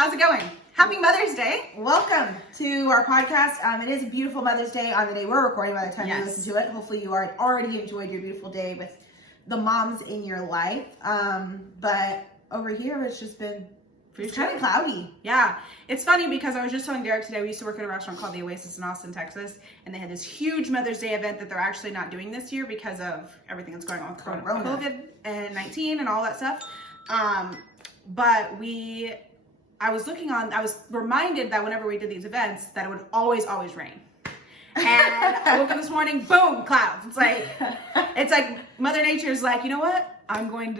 How's it going? Happy Mother's Day. Welcome to our podcast. It is a beautiful Mother's Day on the day we're recording by the time you listen to it. Hopefully you already enjoyed your beautiful day with the moms in your life. But over here it's just been kind of cloudy. Yeah. It's funny because I was just telling Derek today, we used to work at a restaurant called the Oasis in Austin, Texas, and they had this huge Mother's Day event that they're actually not doing this year because of everything that's going on with COVID-19 and all that stuff. But I was reminded that whenever we did these events that it would always rain. And I woke up this morning, boom, clouds. It's like Mother Nature's like, you know what? I want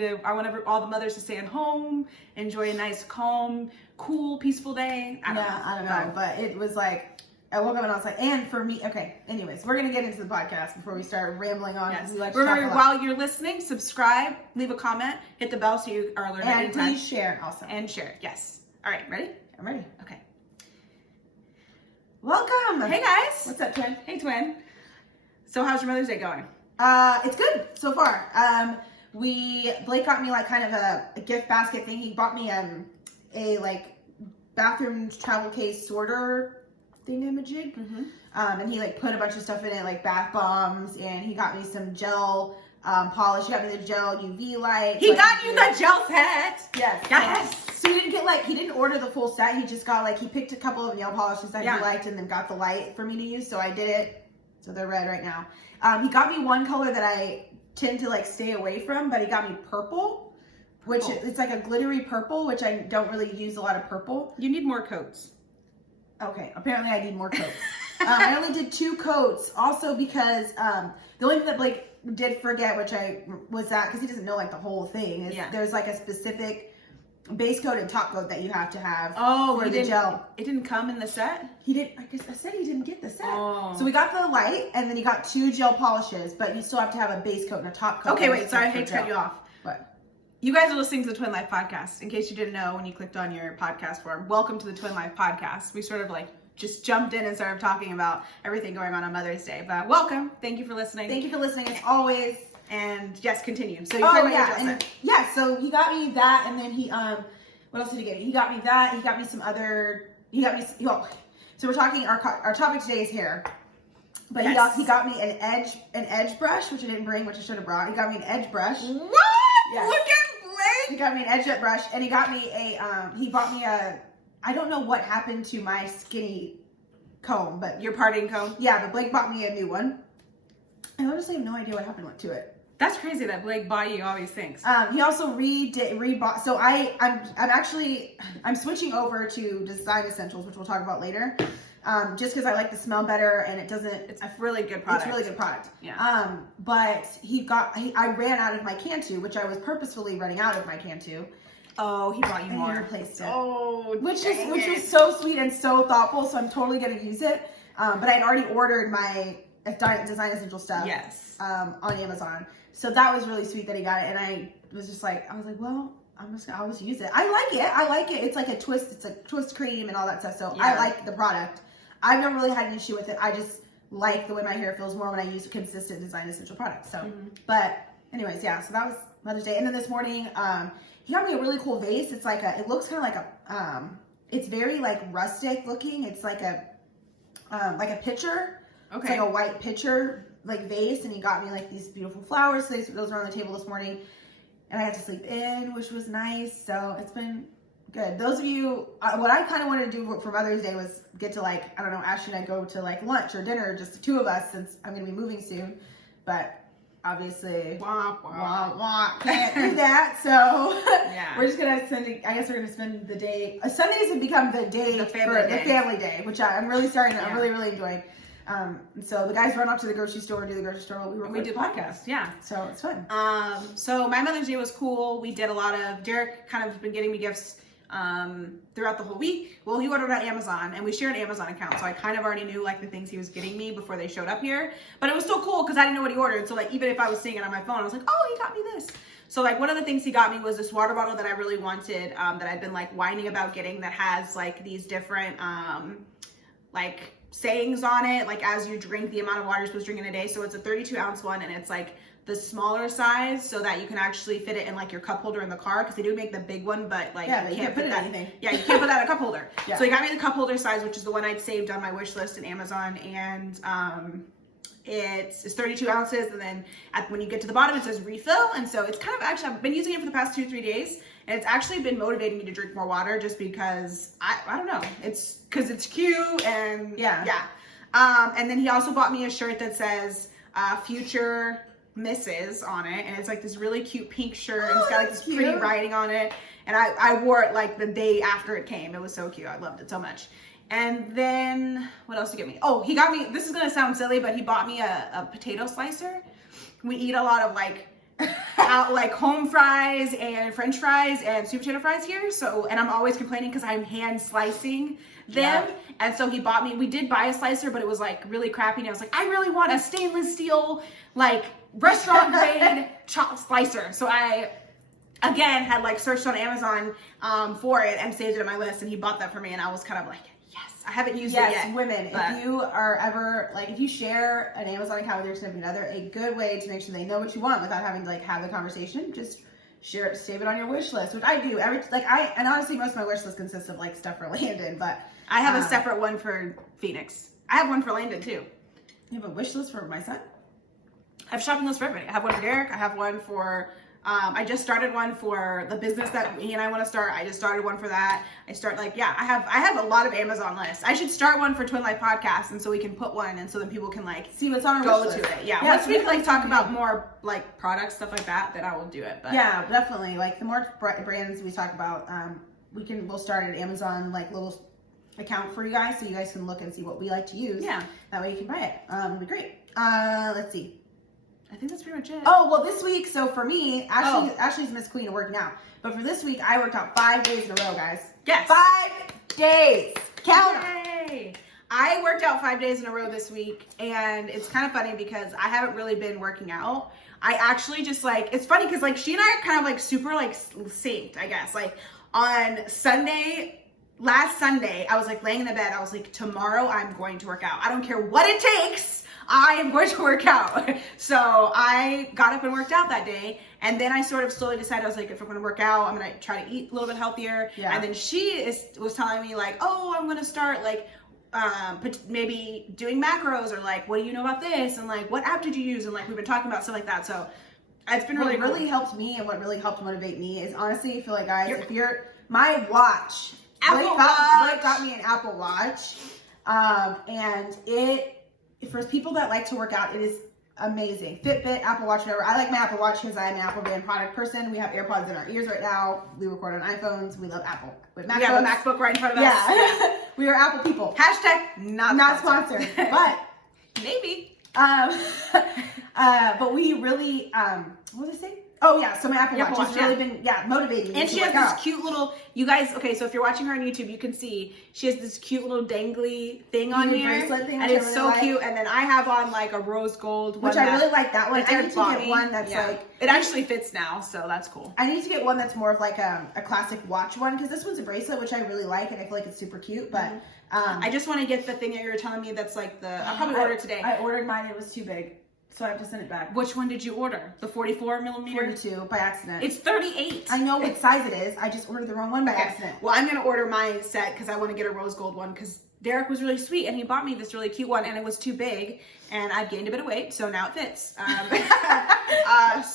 all the mothers to stay at home, enjoy a nice, calm, cool, peaceful day. I don't know. But it was like, I woke up and I was like, and for me, okay, anyways, we're going to get into the podcast before we start rambling on. Yes. Remember, while you're listening, subscribe, leave a comment, hit the bell so you are alerted anytime. And please share also. And share, yes. All right, ready? I'm ready. Okay. Welcome. Hey, guys. What's up, twin? Hey, twin. So how's your Mother's Day going? It's good so far. Blake got me like kind of a gift basket thing. He bought me a like bathroom travel case sorter thingamajig. Mm-hmm. And he like put a bunch of stuff in it, like bath bombs, and he got me some gel polish. He got me the gel UV light. He got you the gel set. Yes. So he didn't order the full set. He just got he picked a couple of nail polishes that he liked and then got the light for me to use. So I did it. So they're red right now. He got me one color that I tend to stay away from, but he got me purple, which it's like a glittery purple, which I don't really use a lot of purple. You need more coats. Okay, apparently I need more coats. I only did 2 coats, also because the only thing that Blake did forget, because he doesn't know the whole thing, is there's a specific base coat and top coat that you have to have for the gel. It didn't come in the set? He didn't. I guess I said he didn't get the set. Oh. So we got the light, and then he got 2 gel polishes, but you still have to have a base coat and a top coat. Okay, wait. Sorry, I hate to cut you off. What? You guys are listening to the Twin Life Podcast. In case you didn't know when you clicked on your podcast form, welcome to the Twin Life Podcast. We sort of just jumped in and started talking about everything going on Mother's Day. But welcome. Thank you for listening. Thank you for listening as always. And yes, continue. So so he got me that, and then he what else did he get me? He got me that. He got me some other. So we're talking. Our topic today is hair, but he got me an edge brush, which I didn't bring, which I should have brought. He got me an edge brush. What? Yes. Look at Blake. He got me an edge brush, and he got me he bought me I don't know what happened to my skinny comb, but your parting comb. Yeah, but Blake bought me a new one. I honestly have no idea what happened to it. That's crazy that Blake bought you all these things. He also rebought. So I'm switching over to Design Essentials, which we'll talk about later. Just because I like the smell better, and it's a really good product. It's a really good product. Yeah. But I ran out of my Cantu, which I was purposefully running out of my Cantu. Oh, he bought you more. He replaced it. Oh, which was so sweet and so thoughtful. So I'm totally gonna use it. But I'd already ordered my Design Essential stuff. Yes. On Amazon. So that was really sweet that he got it, and I was like, well, I'll just use it. I like it. It's like a twist cream and all that stuff. So I like the product. I've never really had an issue with it. I just like the way my hair feels more when I use consistent Design Essential products. So, but anyways, yeah. So that was Mother's Day, and then this morning, he got me a really cool vase. It's it looks kind of like a, it's very rustic looking. It's like a pitcher. Okay. It's like a white pitcher vase, and he got me these beautiful flowers. So those were on the table this morning, and I got to sleep in, which was nice. So it's been good. Those of you, what I kind of wanted to do for Mother's Day was get to I don't know, Ashley and I go to lunch or dinner, just the 2 of us, since I'm going to be moving soon. But obviously, can't do that. So we're just gonna we're gonna spend the day. Sundays have become the family day, which I'm really starting. I'm really enjoying. So the guys run off to the grocery store and do the grocery store while we do podcasts. Yeah. So it's fun. So my Mother's Day was cool. We did a lot of, Derek kind of been getting me gifts throughout the whole week. Well, he ordered on Amazon, and we share an Amazon account, so I kind of already knew the things he was getting me before they showed up here. But it was still cool because I didn't know what he ordered. So even if I was seeing it on my phone, I was like, oh, he got me this. So one of the things he got me was this water bottle that I really wanted, that I've been whining about getting, that has these different sayings on it, as you drink the amount of water you're supposed to drink in a day. So it's a 32-ounce one, and it's the smaller size so that you can actually fit it in like your cup holder in the car, because they do make the big one, but like but you can't put it in anything. Yeah, you can't put that in a cup holder. Yeah. So he got me the cup holder size, which is the one I'd saved on my wish list in Amazon, and it's 32 ounces, and then when you get to the bottom it says refill, and so it's kind of, actually I've been using it for the past 2-3 days, and it's actually been motivating me to drink more water, just because I don't know, it's because it's cute, and yeah. And then he also bought me a shirt that says future Mrs. on it, and it's like this really cute pink shirt, and it's got like this pretty writing on it, and I wore it like the day after it came. It was so cute. I loved it so much. And then what else did he get me? Oh, he got me, this is gonna sound silly, but he bought me a potato slicer. We eat a lot of like like home fries and French fries and sweet potato fries here, so, and I'm always complaining because I'm hand slicing them. And so he bought me, we did buy a slicer, but it was like really crappy, and I was like, I really want a stainless steel like restaurant grade chopped slicer. So I again had like searched on Amazon for it and saved it on my list, and he bought that for me, and I was kind of like, yes, I haven't used it yet. Yes, women, but if you are ever, like, if you share an Amazon account with your significant other, a good way to make sure they know what you want without having to like have the conversation, just share it, save it on your wish list, which I do and honestly most of my wish list consists of like stuff for Landon, but I have a separate one for Phoenix. I have one for Landon too. You have a wish list for my son? I have a shopping list for everybody. I have one for Derek. I have one for, I just started one for the business that he and I want to start. I just started one for that. I have a lot of Amazon lists. I should start one for Twin Life Podcast, and so we can put one, and so then people can like see what's on our go wish to list. it. Yeah, once we like talk about more like products, stuff like that, then I will do it. But yeah, definitely. Like the more brands we talk about, we'll start an Amazon like little account for you guys, so you guys can look and see what we like to use. Yeah, that way you can buy it. It'll be great. Let's see. I think that's pretty much it. Oh, well, this week, so for me, Ashley's Miss Queen of working out. But for this week, I worked out 5 days in a row, guys. Yes. 5 days. Count them. I worked out 5 days in a row this week, and it's kind of funny because I haven't really been working out. I actually just like, it's funny because like she and I are kind of like super like synced, I guess. Like on last Sunday, I was like laying in the bed. I was like, tomorrow I'm going to work out. I don't care what it takes. I am going to work out. So I got up and worked out that day. And then I sort of slowly decided, I was like, if I'm going to work out, I'm going to try to eat a little bit healthier. Yeah. And then she was telling me like, oh, I'm going to start like maybe doing macros, or like, what do you know about this? And like, what app did you use? And like, we've been talking about stuff like that. So it's been really cool. What really helped me and what really helped motivate me is honestly, I feel like, guys, if you're my watch, Blake got me an Apple Watch. And for people that like to work out, it is amazing. Fitbit, Apple Watch, whatever. I like my Apple Watch because I'm an Apple brand product person. We have AirPods in our ears right now. We record on iPhones. We love Apple. We have a MacBook right in front of us. Yeah. We are Apple people. Hashtag not sponsored. But maybe. But we really, what did I say? Oh yeah, so my Apple Watch has really been motivating me. And she has this cute little, you guys, okay, so if you're watching her on YouTube, you can see she has this cute little dangly thing on here. Bracelet thing, and it's so cute. And then I have on like a rose gold one. Which I really like that one. I need to get one that's like, it actually fits now, so that's cool. I need to get one that's more of like a classic watch one, because this one's a bracelet, which I really like, and I feel like it's super cute, but I just want to get the thing that you were telling me that's like I'll probably order today. I ordered mine, it was too big. So I have to send it back. Which one did you order? The 44 millimeter? 42 by accident. It's 38. I know what size it is. I just ordered the wrong one by accident. Well, I'm going to order my set because I want to get a rose gold one, because Derek was really sweet and he bought me this really cute one, and it was too big and I've gained a bit of weight, so now it fits.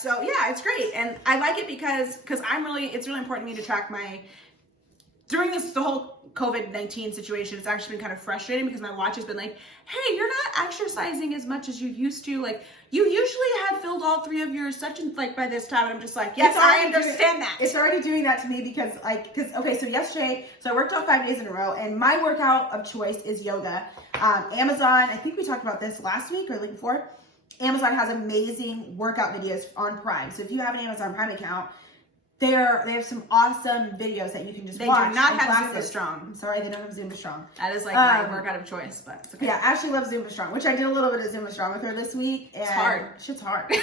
So yeah, it's great. And I like it because it's really important to me to track during the whole COVID-19 situation, it's actually been kind of frustrating because my watch has been like, hey, you're not exercising as much as you used to. Like, you usually have filled all 3 of your sessions like by this time. And I'm just like, yes, I understand that. It's already doing that to me because so yesterday, so I worked out 5 days in a row, and my workout of choice is yoga. Amazon, I think we talked about this last week or the week before. Amazon has amazing workout videos on Prime. So if you have an Amazon Prime account, they have some awesome videos that you can just watch. They do not have Zumba Strong. I'm sorry, they don't have Zumba Strong. That is like my workout of choice, but it's okay. Yeah, Ashley loves Zumba Strong, which I did a little bit of Zumba Strong with her this week. And it's hard. Shit's hard. But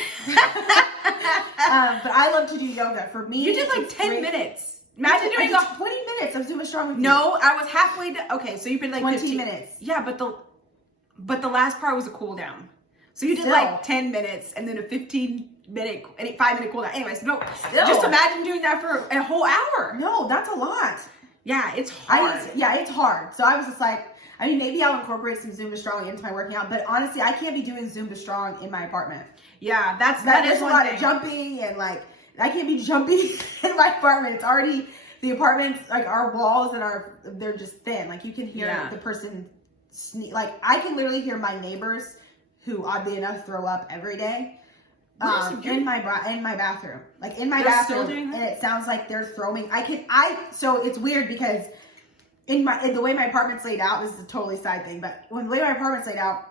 I love to do yoga. For me, you did like 10 minutes. Imagine doing 20 minutes of Zumba Strong with you. No, I was halfway done. Okay, so you've been like 20 minutes. Yeah, but the last part was a cool down. So you did like 10 minutes and then a 15 5-minute cool down. Anyways, no, Still. just imagine doing that for a whole hour. No, that's a lot. Yeah, it's hard. It's hard. So I was just like, I mean, maybe I'll incorporate some Zumba Strong into my working out, but honestly, I can't be doing Zumba Strong in my apartment. Yeah, that is is a one lot thing. of jumping, and like, I can't be jumping in my apartment. It's already, the apartments, like our walls they're just thin. Like you can hear the person like I can literally hear my neighbors, who oddly enough throw up every day, in my bathroom. Like in my bathroom, and it sounds like they're throwing. So it's weird because in the way my apartment's laid out, this is a totally side thing, but when the way my apartment's laid out,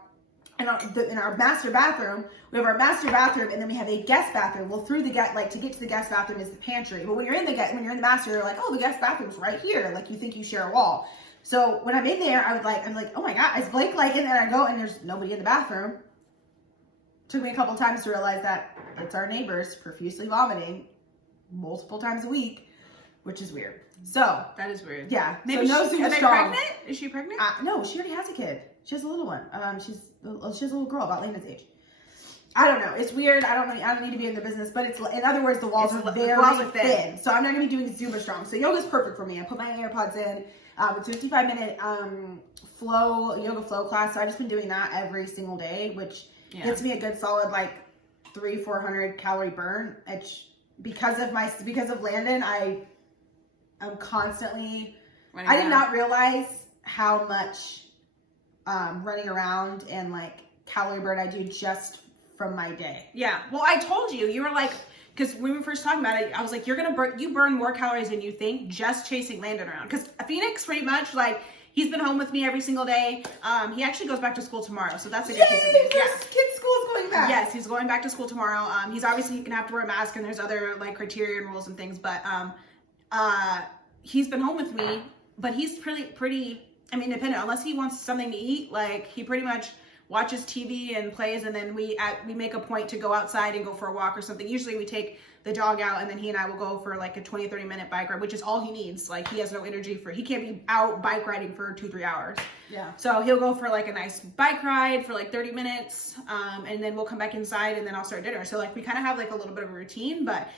in our master bathroom, we have our master bathroom, and then we have a guest bathroom. Well, to get to the guest bathroom is the pantry. But when you're in the master, you're like, oh, the guest bathroom's right here. Like you think you share a wall. So when I'm in there, I'm like, oh my God, is Blake like in there? I go and there's nobody in the bathroom. Took me a couple times to realize that it's our neighbors profusely vomiting multiple times a week, which is weird. So that is weird. Yeah. Maybe so are they pregnant? Is she pregnant? No, she already has a kid. She has a little one. She has a little girl about Lena's age. I don't know. It's weird. I don't need to be in the business, but it's, in other words, the walls are very thin. So I'm not going to be doing Zumba Strong. So yoga's perfect for me. I put my AirPods in. It's a 55-minute yoga flow class. So I've just been doing that every single day, which gets me a good solid like 300-400 calorie burn. It's because of Landon, I'm constantly. I did not realize how much running around and like calorie burn I do just from my day. Yeah. Well, I told you were like, because when we were first talking about it, I was like, you burn more calories than you think just chasing Landon around. Because Phoenix pretty much like, he's been home with me every single day. He actually goes back to school tomorrow, so that's a good piece of news. Yeah, kid's school is going back. Yes, he's going back to school tomorrow. He's obviously gonna have to wear a mask, and there's other like criteria and rules and things. But he's been home with me, but he's pretty. I mean, independent. Unless he wants something to eat, like he pretty much watches TV and plays, and then we make a point to go outside and go for a walk or something. Usually we take the dog out, and then he and I will go for like a 20-30 minute bike ride, which is all he needs. Like he has no energy he can't be out bike riding for 2-3 hours. Yeah. So he'll go for like a nice bike ride for like 30 minutes, and then we'll come back inside, and then I'll start dinner. So like we kind of have like a little bit of a routine, but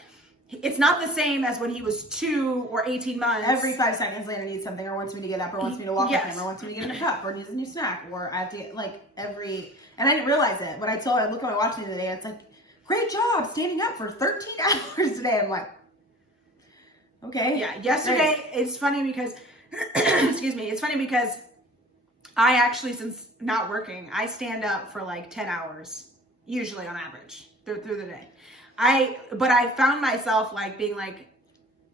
it's not the same as when he was 2 or 18 months. Every 5 seconds, Lana needs something, or wants me to get up, or wants me to walk with him, or wants me to get in a cup, or needs a new snack, or I have to get like and I didn't realize it. When I look at my watch the other day, it's like, great job standing up for 13 hours today. I'm like, okay. Yeah. Yesterday, it's funny because, excuse me, it's funny because I actually, since not working, I stand up for like 10 hours, usually on average, through the day. But I found myself like being like,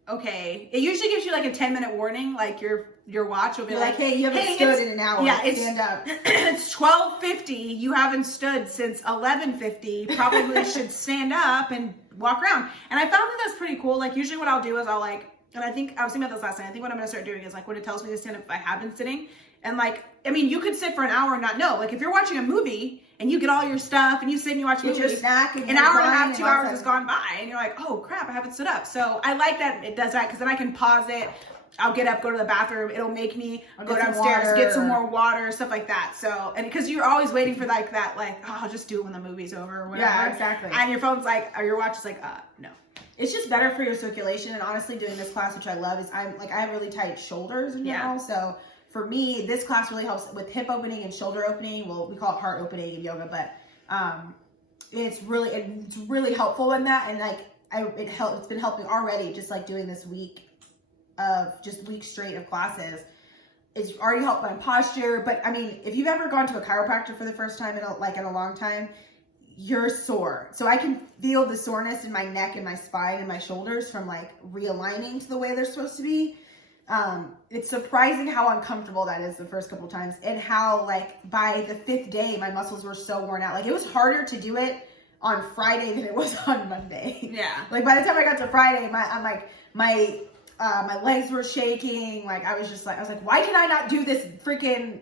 okay, it usually gives you like a 10-minute warning, like your watch will be like, hey, you haven't stood in an hour. Yeah, stand up. It's 12:50. You haven't stood since 11:50. Probably should stand up and walk around. And I found that that's pretty cool. Like usually what I'll do is I'll like, and I think I was thinking about this last night. I think what I'm gonna start doing is like when it tells me to stand up, if I have been sitting, and like, I mean, you could sit for an hour and not know. Like if you're watching a movie and you get all your stuff and you sit and you watch movies, your snack, and an hour and a half, 2 hours has gone by, and you're like, oh crap, I haven't stood up. So I like that it does that, because then I can pause it. I'll get up, go to the bathroom. It'll make me go downstairs, get some more water, stuff like that. So, and because you're always waiting for like that, like, oh, I'll just do it when the movie's over or whatever. Yeah, exactly. And your phone's like, or your watch is like, no. It's just better for your circulation. And honestly, doing this class, which I love, is I have really tight shoulders in general. So for me, this class really helps with hip opening and shoulder opening. Well, we call it heart opening in yoga, but it's really helpful in that. And like it's been helping already, just like doing this week straight of classes. It's already helped my posture. But I mean, if you've ever gone to a chiropractor for the first time in a long time, you're sore. So I can feel the soreness in my neck and my spine and my shoulders from like realigning to the way they're supposed to be. It's surprising how uncomfortable that is the first couple of times, and how like by the 5th day my muscles were so worn out. Like it was harder to do it on Friday than it was on Monday. Yeah. Like by the time I got to Friday, my legs were shaking. Like I was like, why did I not do this freaking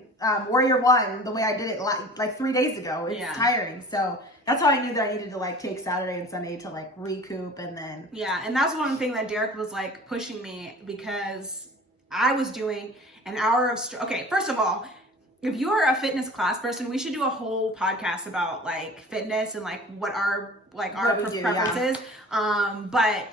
Warrior One the way I did it like 3 days ago? It's tiring. So that's how I knew that I needed to like take Saturday and Sunday to like recoup, and then. Yeah, and that's one thing that Derek was like pushing me, because I was doing an hour of okay, first of all, if you're a fitness class person, we should do a whole podcast about like fitness and like what our preferences. But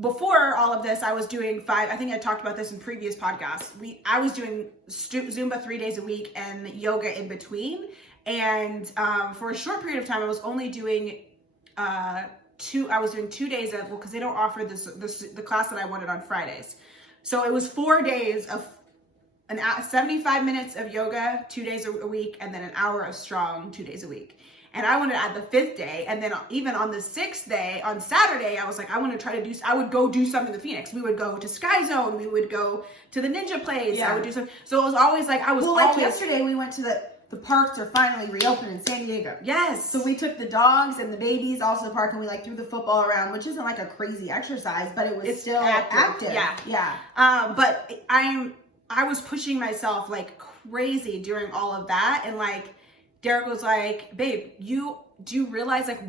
before all of this, I was doing I think I talked about this in previous podcasts. I was doing Zumba 3 days a week and yoga in between. And for a short period of time, I was only doing 2 days of, because they don't offer the class that I wanted on Fridays. So it was 4 days of 75 minutes of yoga 2 days a week, and then an hour of strong 2 days a week. And I wanted to add the 5th day, and then even on the 6th day, on Saturday, I was like, I want to try to I would go do something in Phoenix. We would go to Sky Zone. We would go to the Ninja Place. Yeah. I would do something. So it was always like, like yesterday we went to the parks are finally reopened in San Diego. Yes. So we took the dogs and the babies also to the park, and we like threw the football around, which isn't like a crazy exercise, but it's still active. Yeah. Yeah. But I was pushing myself like crazy during all of that, and like Derek was like, babe, do you realize like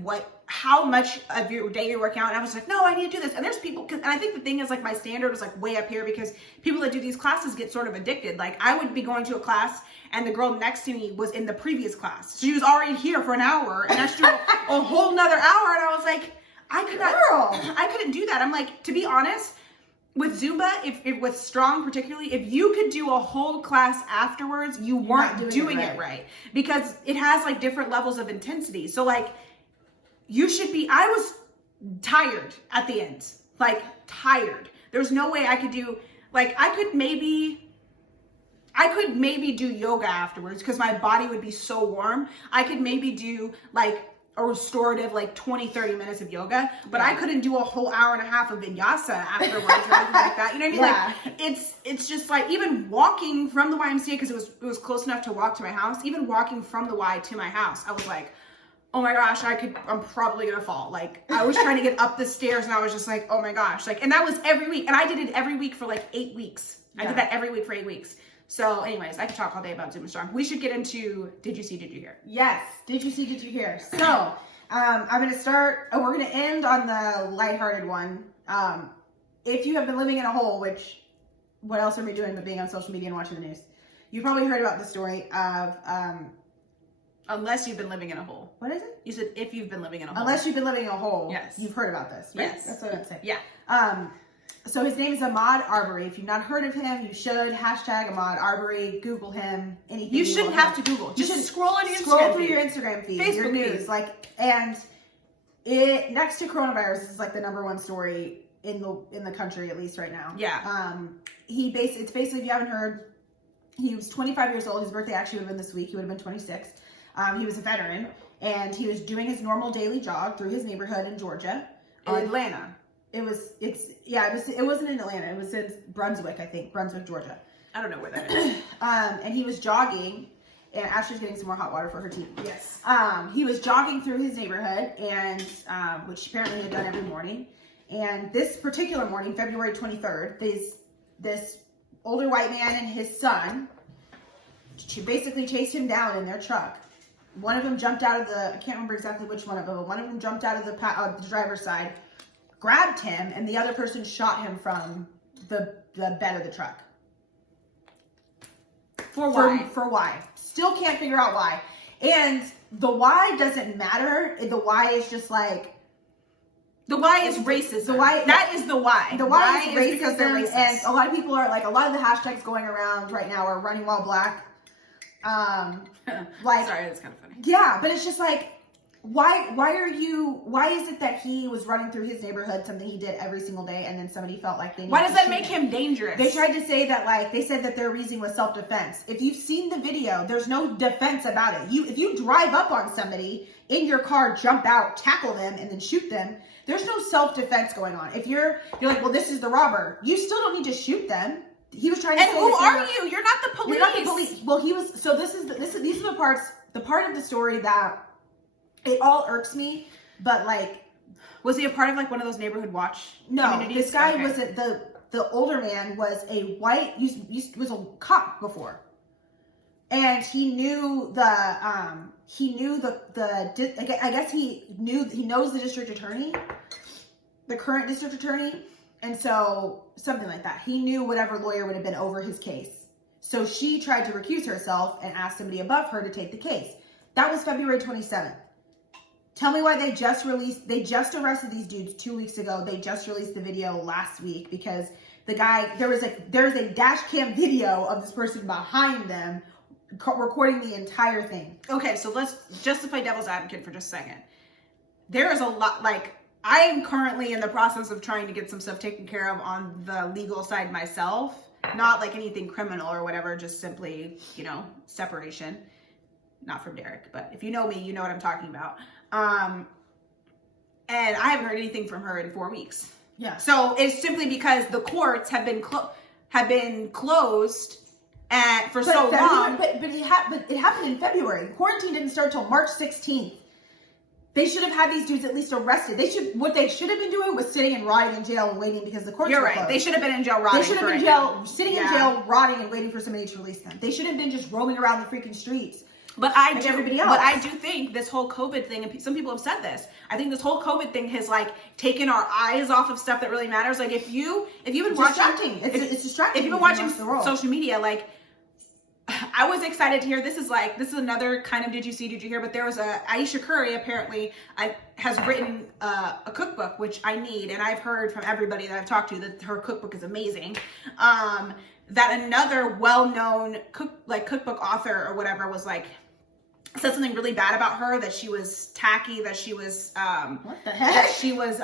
how much of your day you're working out? And I was like, no, I need to do this. And there's people, and I think the thing is like my standard was like way up here, because people that do these classes get sort of addicted. Like I would be going to a class and the girl next to me was in the previous class. She was already here for an hour, and that's a whole nother hour. And I was like, I couldn't do that. I'm like, to be honest, with Zumba, if with strong particularly, if you could do a whole class afterwards, you weren't doing it right, because it has like different levels of intensity. So like I was tired at the end, like tired. There's no way I could do, like I could maybe do yoga afterwards because my body would be so warm. I could maybe do like a restorative like 20-30 minutes of yoga, but I couldn't do a whole hour and a half of vinyasa afterwards or anything like that. You know what I mean? Like it's just like, even walking from the YMCA, because it was close enough to walk to my house, even walking from the Y to my house, I was like, oh my gosh, I'm probably gonna fall. Like I was trying to get up the stairs and I was just like, oh my gosh. Like, and that was every week. And I did it every week for like 8 weeks. I did that every week for 8 weeks. So anyways, I could talk all day about Zumba Strong. We should get into Did You See, Did You Hear? Yes. Did you see, did you hear? So I'm going to start, we're going to end on the lighthearted one. If you have been living in a hole, which, what else are we doing but being on social media and watching the news? You probably heard about the story of... Unless you've been living in a hole. What is it? You said if you've been living in a hole. Unless you've been living in a hole. Yes. You've heard about this, right? Yes. That's what I'm saying. Yeah. So his name is Ahmaud Arbery. If you've not heard of him, you should. Hashtag Ahmaud Arbery. Google him. Anything. You shouldn't have to Google. Just scroll on your Instagram Scroll through feed. your Instagram feed. Facebook your news. feed. Like, and it next to coronavirus is like the #1 story in the country, at least right now. Yeah. It's basically, if you haven't heard, he was 25 years old. His birthday actually would have been this week. He would have been 26. He was a veteran, and he was doing his normal daily jog through his neighborhood in Georgia. Atlanta. It wasn't in Atlanta. It was in Brunswick, I think. Brunswick, Georgia. I don't know where that is. And he was jogging, and Ashley's getting some more hot water for her tea. Yes. He was jogging through his neighborhood, and which apparently he had done every morning. And this particular morning, February 23rd, this older white man and his son basically chased him down in their truck. One of them jumped out of I can't remember exactly which one of them, but one of them jumped out of the driver's side, grabbed him, and the other person shot him from the bed of the truck. For why? For why. Still can't figure out why. And the why doesn't matter. The why is just like... The why is racism. That is the why. The why is racism, because they're racist. And a lot of people are like, a lot of the hashtags going around right now are running while black. Sorry, that's kind of funny. Yeah, but it's just like, why is it that he was running through his neighborhood, something he did every single day, and then somebody felt like they needed Why does that make him dangerous? They tried to say that, like, they said that their reasoning was self-defense. If you've seen the video, there's no defense about it. If you drive up on somebody in your car, jump out, tackle them, and then shoot them, there's no self-defense going on. If you're like, well, this is the robber, you still don't need to shoot them. He was trying to say, who are you? You're not the police. You're not the police. Well, he was. So these are the parts. The part of the story that it all irks me. But like, was he a part of like one of those neighborhood watch? No, this guy wasn't. The older man was a white. Was a cop before, and he knew I guess he knows the district attorney, the current district attorney. And so, something like that. He knew whatever lawyer would have been over his case. So she tried to recuse herself and asked somebody above her to take the case. That was February 27th. Tell me why they just arrested these dudes 2 weeks ago. They just released the video last week because the guy, there's a dash cam video of this person behind them recording the entire thing. Okay, so let's just to play devil's advocate for just a second. There is a lot, like, I am currently in the process of trying to get some stuff taken care of on the legal side myself. Not like anything criminal or whatever, just simply, you know, separation. Not from Derek, but if you know me, you know what I'm talking about. And I haven't heard anything from her in 4 weeks. Yeah. So it's simply because the courts have been closed for so long. But it happened in February. Quarantine didn't start till March 16th. They should have had these dudes at least arrested. What they should have been doing was sitting and rotting in jail and waiting because the courts were closed. They should have been in jail rotting. They should have been in jail, sitting in jail, rotting and waiting for somebody to release them. They shouldn't have been just roaming around the freaking streets. But I do think this whole COVID thing, and some people have said this, I think this whole COVID thing has like taken our eyes off of stuff that really matters. Like if you've been watching, it's distracting. If you've been watching social media, like I was excited to hear this is another kind of did you hear? But there was Aisha Curry apparently has written a cookbook, which I need, and I've heard from everybody that I've talked to that her cookbook is amazing. That another well-known cookbook author or whatever was like said something really bad about her, that she was tacky, that she was what the heck? That she was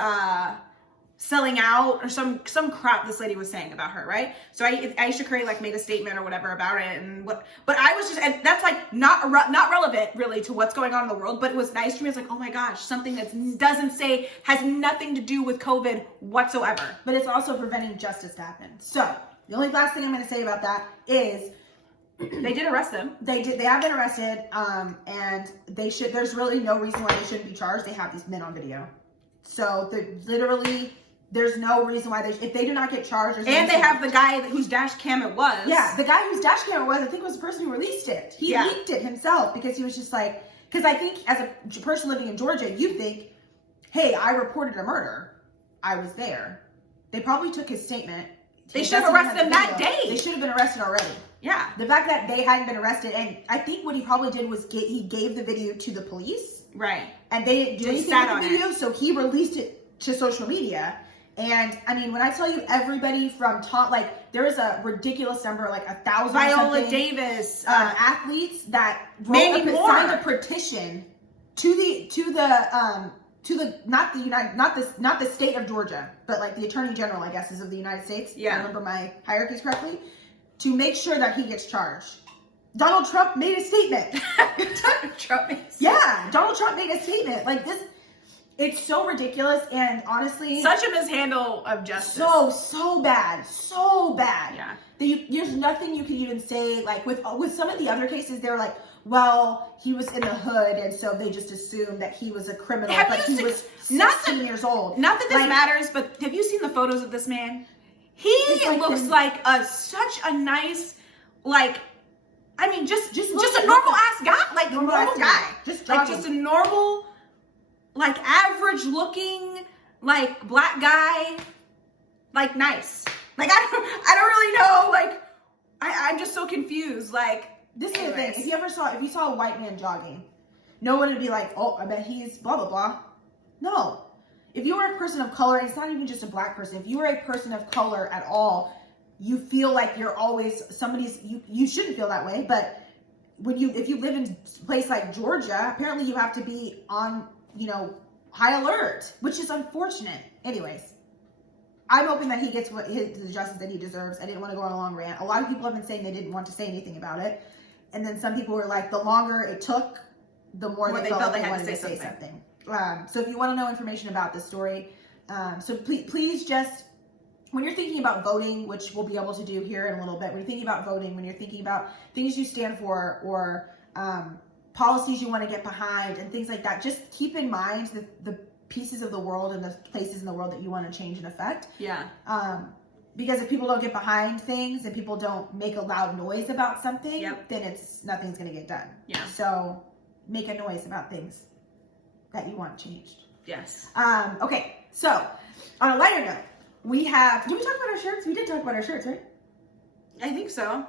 selling out or some crap this lady was saying about her, right? So Aisha Curry like made a statement or whatever about it, but I was just, and that's like not relevant really to what's going on in the world, but it was nice to me. It's like, oh my gosh, something that has nothing to do with COVID whatsoever. But it's also preventing justice to happen. So the only last thing I'm going to say about that is they did arrest them. They have been arrested, and there's really no reason why they shouldn't be charged. They have these men on video. So there's no reason why if they do not get charged. And they have the guy whose dash cam it was. Yeah, the guy whose dash cam it was, I think was the person who released it. He leaked it himself because he was just like, because I think as a person living in Georgia, you think, hey, I reported a murder. I was there. They probably took his statement. They should have arrested him that day. They should have been arrested already. Yeah. The fact that they hadn't been arrested, and I think what he probably did was he gave the video to the police. Right. And they didn't do anything with the video, so he released it to social media. And I mean, when I tell you everybody from there was a ridiculous number, like 1,000 Viola Davis, athletes that signed a petition to the not the state of Georgia, but like the Attorney General, I guess, is of the United States. Yeah. I remember my hierarchies correctly, to make sure that he gets charged. Donald Trump made a statement. Donald Trump made a statement like this. It's so ridiculous, and honestly, such a mishandle of justice. So bad. Yeah. There's nothing you can even say. Like with some of the other cases, they're like, well, he was in the hood, and so they just assumed that he was a criminal, but he was 16 years old. Not that this matters, but have you seen the photos of this man? He looks like such a nice, like, I mean, just a normal ass guy, like normal guy, just a normal, like average looking, like black guy, like nice. Like I don't really know. Like I'm just so confused. Like this is the thing. If you saw a white man jogging, no one would be like, oh, I bet he's blah blah blah. No. If you are a person of color, and it's not even just a black person, if you are a person of color at all, you feel like you're always you shouldn't feel that way, but if you live in a place like Georgia, apparently you have to be on, high alert, which is unfortunate. Anyways, I'm hoping that he gets the justice that he deserves. I didn't want to go on a long rant. A lot of people have been saying they didn't want to say anything about it, and then some people were like, the longer it took, the more they felt like they wanted to say something. So if you want to know information about this story, so please just, when you're thinking about voting, which we'll be able to do here in a little bit, when you're thinking about voting, when you're thinking about things you stand for or policies you want to get behind and things like that, just keep in mind the pieces of the world and the places in the world that you want to change and affect. Yeah. Because if people don't get behind things and people don't make a loud noise about something, then nothing's going to get done. Yeah. So make a noise about things that you want changed. Yes. Okay. So on a lighter note, did we talk about our shirts? We did talk about our shirts, right? I think so.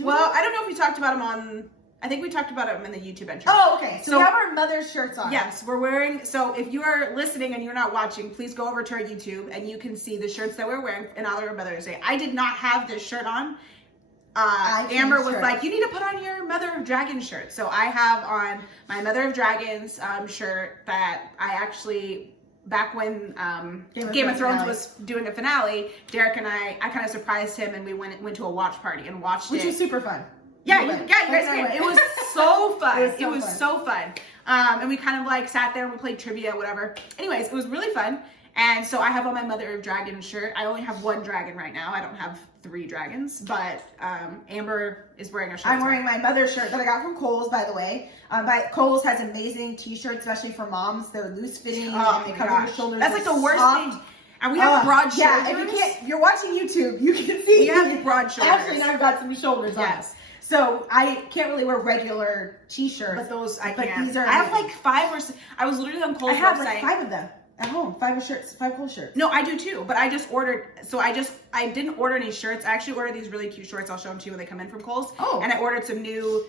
Well, I don't know if we talked about them on. I think we talked about them in the YouTube intro. Oh, okay. So we have our mother's shirts on. Yes, we're wearing. So if you are listening and you're not watching, please go over to our YouTube and you can see the shirts that we're wearing in honor of Mother's Day. I did not have this shirt on. Amber was like, you need to put on your Mother of Dragons shirt. So I have on my Mother of Dragons shirt that I actually, back when Game of Thrones was doing a finale, Derek and I kind of surprised him and we went to a watch party and watched Which it. was super fun. Yeah, you guys did. It was so fun. It was so fun. And we kind of like sat there and we played trivia, whatever. Anyways, it was really fun. And so I have on my Mother of Dragons shirt. I only have one dragon right now. I don't have 3 dragons, but Amber is wearing a shirt. I'm wearing my mother's shirt that I got from Kohl's, by the way. Kohl's has amazing t-shirts, especially for moms. They're loose fitting and they cover your shoulders. That's like the worst thing. And we have broad shoulders. Yeah, if you're watching YouTube, you can see. We have broad shoulders. Actually, now I've got some shoulders on. Yes. So I can't really wear regular t-shirts. But those I but can't. These are I have like 5 or 6. I was literally on Kohl's website. I have like 5 of them at home. 5 shirts, 5 Kohl's shirts. No, I do too. But I just ordered. So I didn't order any shirts. I actually ordered these really cute shorts. I'll show them to you when they come in from Kohl's. Oh. And I ordered some new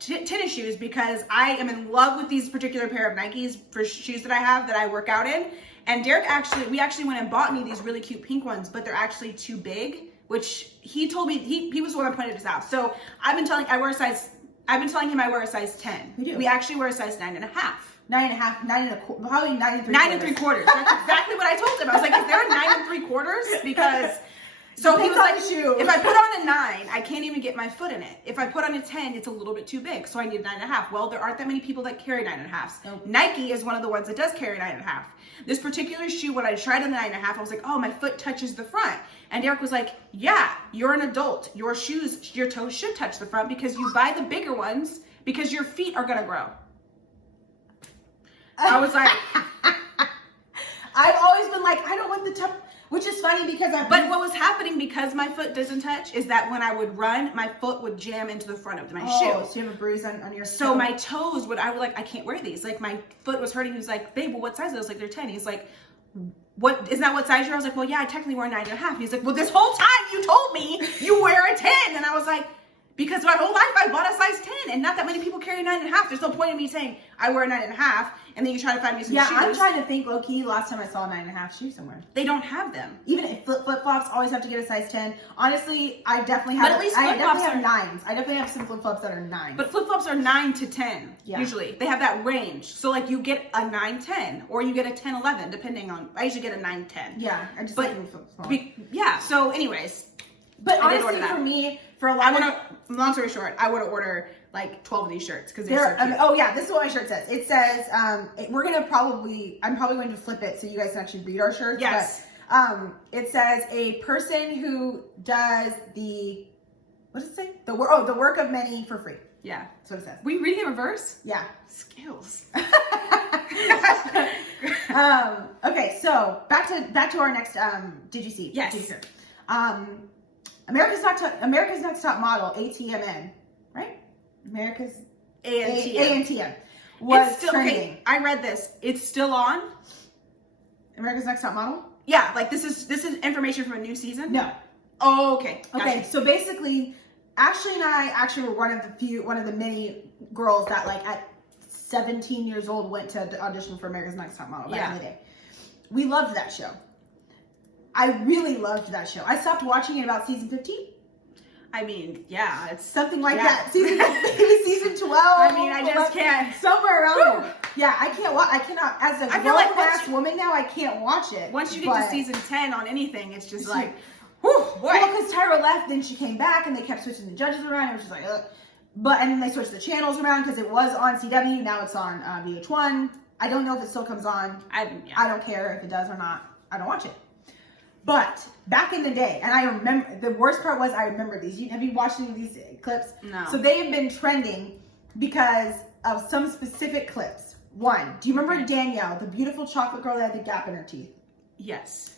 tennis shoes because I am in love with these particular pair of Nikes for shoes that I have that I work out in. And Derek we actually went and bought me these really cute pink ones, but they're actually too big. Which he told me, he was the one that pointed this out. So I've been telling him I wear a size 10. You do. We actually wear a size 9.5. 9.5, 9.25, probably 9 and 3/4. 9 3/4. That's exactly what I told him. I was like, is there a 9 3/4? Because, so he was like, if I put on a 9, I can't even get my foot in it. If I put on a 10, it's a little bit too big. So I need a 9.5. Well, there aren't that many people that carry 9.5s. Nope. Nike is one of the ones that does carry 9.5. This particular shoe, when I tried on the 9.5, I was like, oh, my foot touches the front. And Derek was like, yeah, you're an adult. Your toes should touch the front because you buy the bigger ones because your feet are going to grow. I was like, I've always been like, I don't want the top, which is funny because But what was happening because my foot doesn't touch is that when I would run, my foot would jam into the front of my shoe. So you have a bruise on your toe. So my toes I would like, I can't wear these. Like my foot was hurting. He was like, babe, well, what size are those? I was like, they're 10. He's like, what, isn't that what size you're? I was like, well, yeah, I technically wear 9.5. He's like, well, this whole time you told me you wear a 10. And I was like, because my whole life I bought a size 10 and not that many people carry 9.5. There's no point in me saying I wear a 9.5 and then you try to find me some shoes. Yeah, I'm trying to think low key. Last time I saw a 9.5 shoe somewhere. They don't have them. Even if flip flops always have to get a size 10. Honestly, I definitely have. But at least I flip flops definitely have 9s. I definitely have some flip flops that are 9s. But flip flops are 9 to 10 Yeah. usually. They have that range. So like you get a 9-10 or you get a 10-11 depending on. I usually get a 9-10. Yeah, I just But like flip flops. Yeah. So anyways. But I did order honestly, that. for me, for a lot of long story short, I would order like 12 of these shirts because they're there. so cute. Oh yeah, this is what my shirt says. It says I'm probably going to flip it so you guys can actually read our shirts. Yes. But it says a person who does what does it say? The work of many for free. Yeah. That's what it says. We reading in reverse? Yeah. Skills. Okay, so back to our next did you see? Yes. Did you see? America's Next Top Model, ATMN, right? America's ANTM was still, trending. okay, I read this. It's still on. America's Next Top Model? Yeah, like this is information from a new season. No. Oh, okay. Gotcha. Okay, so basically, Ashley and I actually were one of the many girls that like at 17 years old went to audition for America's Next Top Model back in the day. We loved that show. I really loved that show. I stopped watching it about season 15. I mean, yeah, it's something like that. Maybe season 12. I mean, I just can't. Somewhere around there. Yeah, I can't watch. I cannot. As a grown-ass woman now, I can't watch it. Once you get to season 10 on anything, it's just like, whew, boy. Well, because Tyra left, then she came back, and they kept switching the judges around. It was just like, ugh. And then they switched the channels around because it was on CW. Now it's on VH1. I don't know if it still comes on. I don't care if it does or not. I don't watch it. But back in the day, and I remember, the worst part was I remember these. Have you watched any of these clips? No. So they have been trending because of some specific clips. One, do you remember Danielle, the beautiful chocolate girl that had the gap in her teeth? Yes.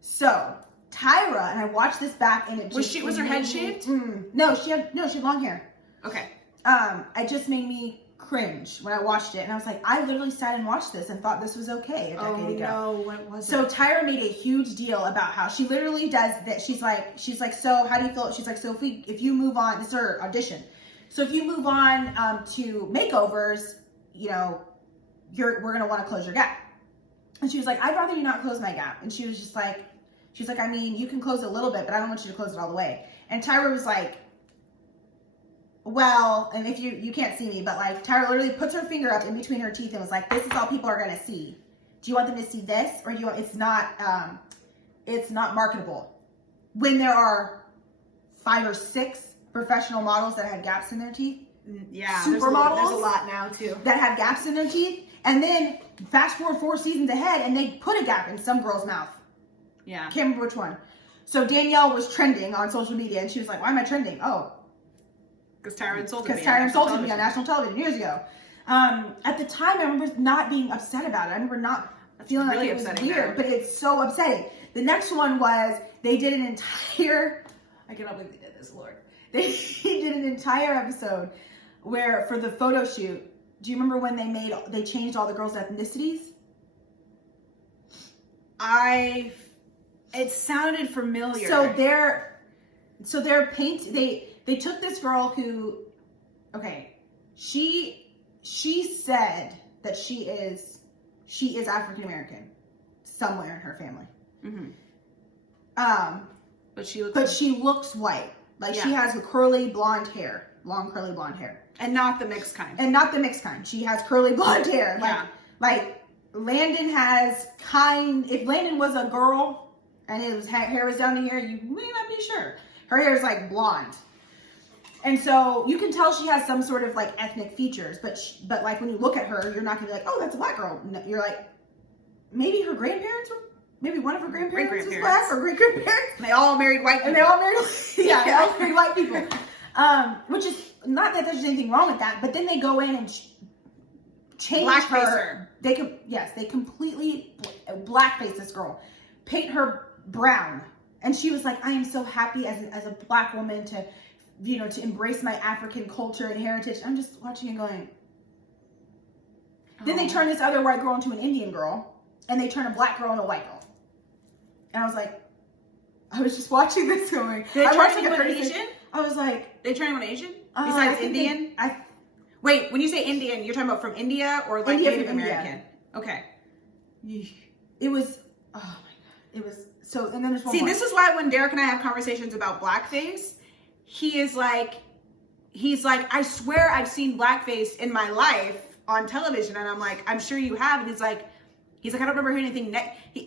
So Tyra, and I watched this back, and it was her head shaved? No, she had long hair. Okay. It just made me cringe when I watched it, and I was like, I literally sat and watched this and thought this was okay a decade ago. No, what was it? So Tyra made a huge deal about how she literally does that. She's like, so how do you feel? She's like, so if you move on, this is her audition. So if you move on to makeovers, you know, we're gonna want to close your gap. And she was like, I'd rather you not close my gap. And she was just like, she's like, I mean, you can close it a little bit, but I don't want you to close it all the way. And Tyra was like, well, and if you can't see me, but like Tyra literally puts her finger up in between her teeth and was like, this is all people are gonna see. Do you want them to see this, or do you want? It's not marketable. When there are 5 or 6 professional models that have gaps in their teeth, yeah, supermodels, there's a lot now too that have gaps in their teeth, and then fast forward 4 seasons ahead, and they put a gap in some girl's mouth. Yeah, Can't remember which one. So Danielle was trending on social media, and she was like, "Why am I trending? Oh, because Tyra insulted me on national television years ago." At the time, I remember not being upset about it. I remember not feeling really like it was upsetting weird, now. but it's so upsetting. The next one was they did an entire. I cannot believe they did this, Lord. They did an entire episode where for the photo shoot. Do you remember when they changed all the girls' ethnicities? It sounded familiar. So they're they took this girl who, okay, she said that she is African American somewhere in her family. Mm-hmm. But she looks white. Like she has curly blonde hair, long curly blonde hair. And not the mixed kind. She has curly blonde hair. Like Landon has if Landon was a girl and his hair was down to here, you may not be sure. Her hair is like blonde. And so you can tell she has some sort of like ethnic features, but like when you look at her, you're not gonna be like, oh, that's a black girl. No, you're like, maybe one of her grandparents was black, or great grandparents. And they all married white people. And they all married, they all married white people. Which is not that there's anything wrong with that, but then they go in and change her. They completely blackface this girl, paint her brown, and she was like, I am so happy as a black woman to embrace my African culture and heritage. I'm just watching and going. Then they turn this other white girl into an Indian girl, and they turn a black girl into a white girl. And I was like, I was just watching this going. They turn anyone Asian? I was like, they turn anyone Asian besides Indian? Wait, when you say Indian, you're talking about from India or like Native American? Okay. It was. Oh my god! It was so. And then there's one. See, this is why when Derek and I have conversations about blackface, he's like, I swear I've seen blackface in my life on television, and I'm like, I'm sure you have, and he's like, I don't remember anything.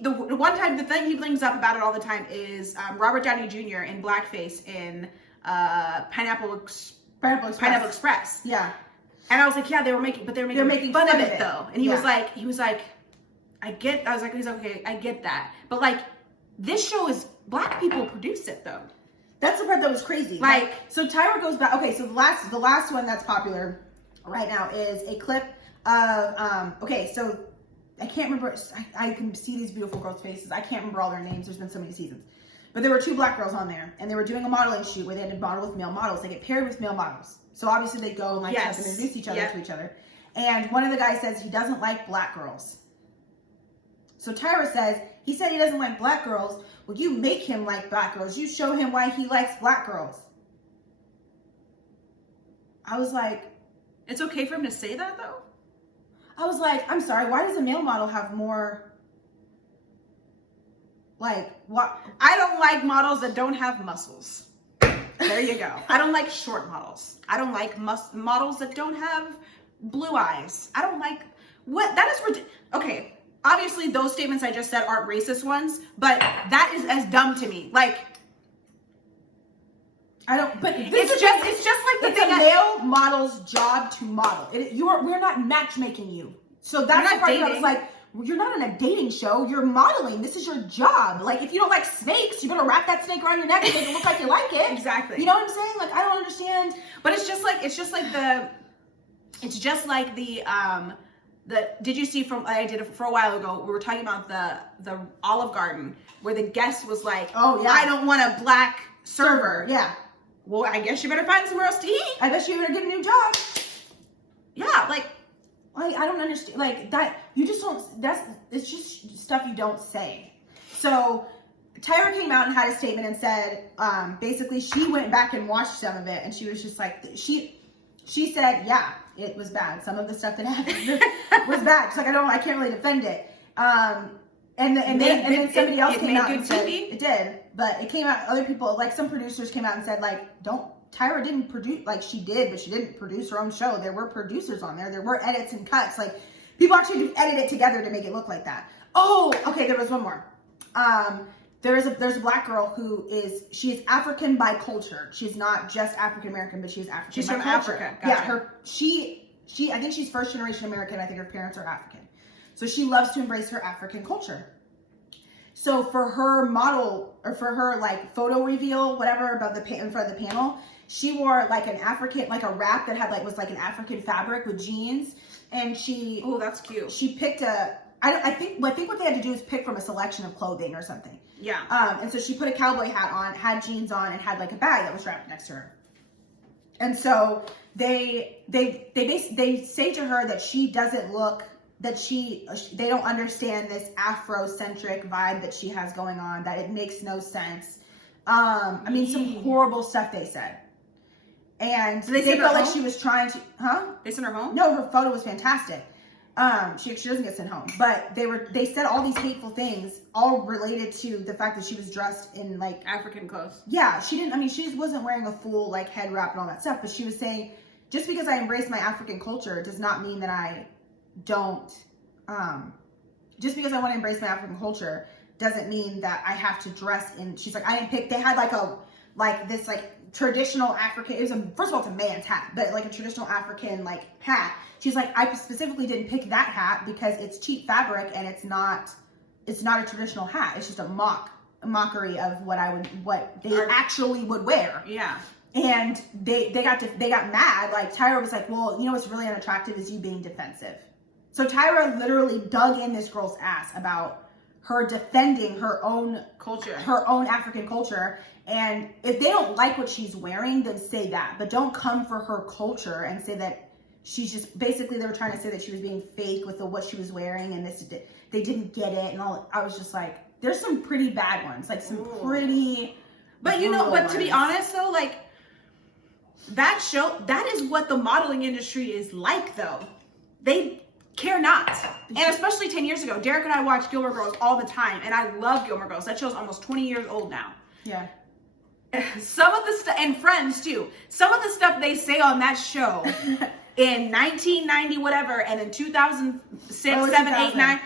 The one time, the thing he brings up about it all the time is Robert Downey Jr. in blackface in Pineapple Express. Yeah. And I was like, yeah, they were making fun of it though. And he was like, he's like, okay, I get that. But like, this show is black people produce it though. That's the part that was crazy. Like, so Tyra goes back. Okay, so the last one that's popular right now is a clip of okay, so I can't remember. I can see these beautiful girls' faces. I can't remember all their names. There's been so many seasons. But there were 2 black girls on there, and they were doing a modeling shoot where they had to model with male models. They get paired with male models. So obviously they go and like have them introduce each other to each other. And one of the guys says he doesn't like black girls. So Tyra says, he said he doesn't like black girls. Well, you make him like black girls. You show him why he likes black girls. I was like... It's okay for him to say that though? I was like, I'm sorry, why does a male model have more... Like, what? I don't like models that don't have muscles. There you go. I don't like short models. I don't like models that don't have blue eyes. I don't like... What? That is ridiculous. Okay, obviously those statements I just said aren't racist ones, but that is as dumb to me. Like... I don't... But it's just like the thing. It's a male model's job to model. We're not matchmaking you. So that's the part that I was like... You're not on a dating show. You're modeling. This is your job. Like, if you don't like snakes, you're gonna wrap that snake around your neck and make it look like you like it. Exactly. You know what I'm saying? Like, I don't understand. But it's just like the did you see from I did it for a while ago? We were talking about the Olive Garden where the guest was like, "Oh yeah, I don't want a black server." Yeah. Well, I guess you better find somewhere else to eat. I guess you better get a new job. Yeah, like I don't understand. Like, that, you just don't, it's just stuff you don't say. So, Taylour came out and had a statement and said, basically, she went back and watched some of it, and she was just like, she said, yeah, it was bad. Some of the stuff that happened was bad. She's like, I can't really defend it. And then somebody else came out and said, it did, but it came out, other people, like some producers came out and said, like, Taylour didn't produce, like she did, but she didn't produce her own show. There were producers on there. There were edits and cuts. Like, people actually edit it together to make it look like that. Oh, okay, there was one more. There's a black girl she is African by culture. She's not just African American, but she's African. She's by from culture. Africa. Gotcha. Yeah, I think she's first generation American. I think her parents are African. So she loves to embrace her African culture. So for her model, or for her like photo reveal, whatever, in front of the panel, she wore like an African, like a wrap that had was like an African fabric with jeans, and she. Oh, that's cute. She picked I think what they had to do is pick from a selection of clothing or something. Yeah. And so she put a cowboy hat on, had jeans on, and had like a bag that was wrapped next to her. And so they say to her that she doesn't look, that they don't understand this Afrocentric vibe that she has going on, that it makes no sense. I mean, some horrible stuff they said. And so they felt like she was trying to, They sent her home? No, her photo was fantastic. She doesn't get sent home, but they said all these hateful things, all related to the fact that she was dressed in like African clothes. Yeah, she wasn't wearing a full like head wrap and all that stuff, but she was saying, just because I embrace my African culture does not mean that I don't, just because I want to embrace my African culture doesn't mean that I have to dress in, she's like, I didn't pick, they had this traditional African, first of all, it's a man's hat, but like a traditional African like hat. She's like, I specifically didn't pick that hat because it's cheap fabric and it's not a traditional hat. It's just a mockery of what they actually would wear. Yeah. And they got mad. Like, Taylour was like, well, you know what's really unattractive is you being defensive. So Taylour literally dug in this girl's ass about her defending her own culture, her own African culture. And if they don't like what she's wearing, then say that, but don't come for her culture and say that she's just, basically they were trying to say that she was being fake with what she was wearing, and they didn't get it and all. I was just like, there's some pretty bad ones, like some pretty, but to be honest though, like that is what the modeling industry is like though. They care not. And especially 10 years ago, Derek and I watched Gilmore Girls all the time, and I love Gilmore Girls. That show's almost 20 years old now. Yeah. Some of the stuff, and Friends too, some of the stuff they say on that show in 1990 whatever, and in 2006, 7, 8, 9,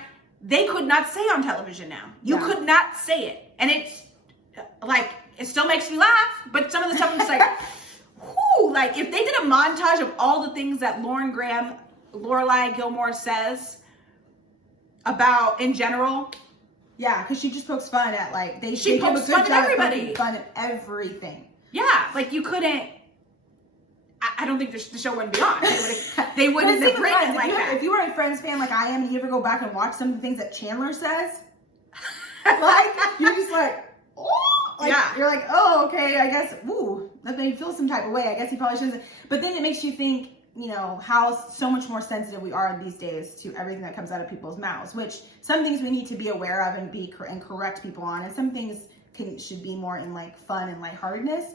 they could not say on television now. You could not say it. And it's like, it still makes me laugh, but some of the stuff is like, whoo, like if they did a montage of all the things that Lauren Graham, Lorelai Gilmore says about in general. Yeah, because she just pokes fun at like she pokes fun at everybody. Fun at everything. Yeah, like you couldn't. I don't think the show wouldn't be on. They wouldn't have written like that. If you were a Friends fan like I am, and you ever go back and watch some of the things that Chandler says, like you're just like, oh, like, yeah. You're like, oh, okay, I guess. Ooh, that made me feel some type of way. I guess he probably shouldn't. But then it makes you think, you know, how so much more sensitive we are these days to everything that comes out of people's mouths, which some things we need to be aware of and correct people on, and some things should be more in like fun and lightheartedness.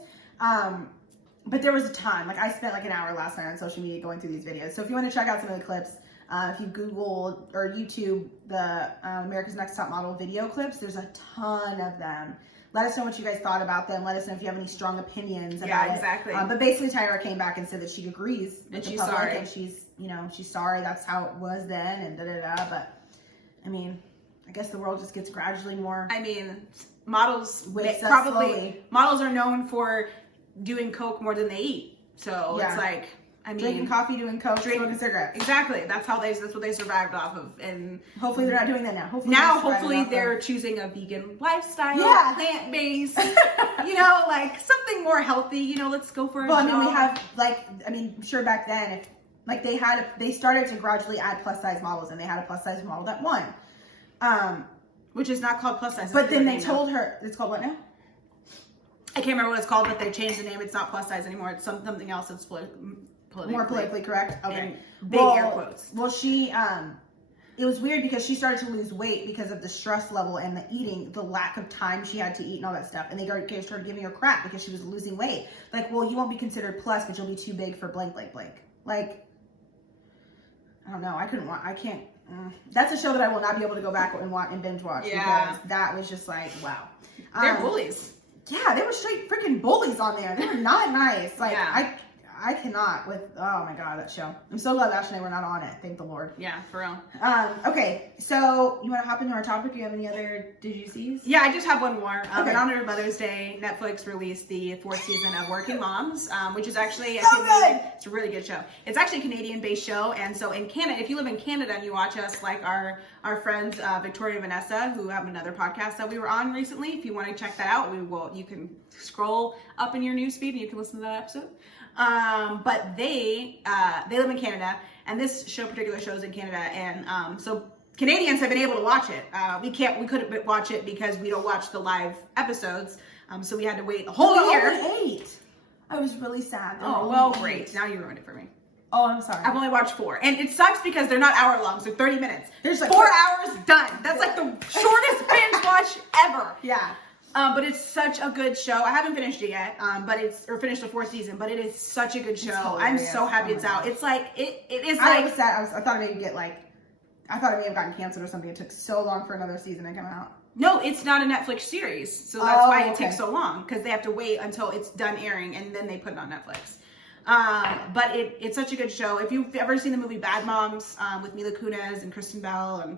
But there was a ton. Like I spent like an hour last night on social media going through these videos. So if you want to check out some of the clips, if you Google or YouTube the America's Next Top Model video clips, there's a ton of them. Let us know what you guys thought about them. Let us know if you have any strong opinions about it. Exactly. But basically, Taylour came back and said that she agrees with the public, sorry. and she's sorry. That's how it was then, and But I mean, I guess the world just gets gradually more. I mean, models probably models are known for doing coke more than they eat. So it's like, I mean, drinking coffee, doing coke, smoking cigarettes. Exactly. That's what they survived off of. And hopefully they're not doing that now. Hopefully they're choosing a vegan lifestyle, plant-based, like something more healthy, let's go for a jog. I mean, we have I'm sure back then they started to gradually add plus size models, and they had a plus size model that won. Which is not called plus size. But then they told her, it's called what now? I can't remember what it's called, but they changed the name. It's not plus size anymore. It's something else. It's more politically correct. Okay, big air quotes. Well, she it was weird because she started to lose weight because of the stress level and the eating, the lack of time she had to eat and all that stuff. And they started giving her crap because she was losing weight. Like, well, you won't be considered plus, but you'll be too big for blank, blank, blank. Like, I don't know. I can't. That's a show that I will not be able to go back and watch and binge watch because that was just like, wow. They're bullies. Yeah, they were straight freaking bullies on there. They were not nice. Like, I cannot with, oh my God, that show. I'm so glad Ashley and I were not on it. Thank the Lord. Yeah, for real. Okay, so you want to hop into our topic? Do you have any other did you see? Yeah, I just have one more. Okay. In honor of Mother's Day, Netflix released the 4th season of Working Moms, which is actually good. It's a really good show. It's actually a Canadian-based show, and so in Canada, if you live in Canada and you watch us, like our friends Victoria and Vanessa, who have another podcast that we were on recently, if you want to check that out, you can scroll up in your newsfeed and you can listen to that episode. But they live in Canada, and this particular show is in Canada, and so Canadians have been able to watch it. We couldn't watch it because we don't watch the live episodes, so we had to wait a whole year. Only 8. I was really sad. Oh well, great. Now you ruined it for me. Oh, I'm sorry. I've only watched 4, and it sucks because they're not hour long, so 30 minutes. There's like 4 hours done. That's like the shortest binge watch ever. Yeah. But it's such a good show. I haven't finished it yet, finished the 4th season, but it is such a good show. I'm so happy it's out. It's like, it is like. I was sad. I thought it may have gotten canceled or something. It took so long for another season to come out. No, it's not a Netflix series. So that's why it takes so long, because they have to wait until it's done airing and then they put it on Netflix. But it's such a good show. If you've ever seen the movie Bad Moms with Mila Kunis and Kristen Bell and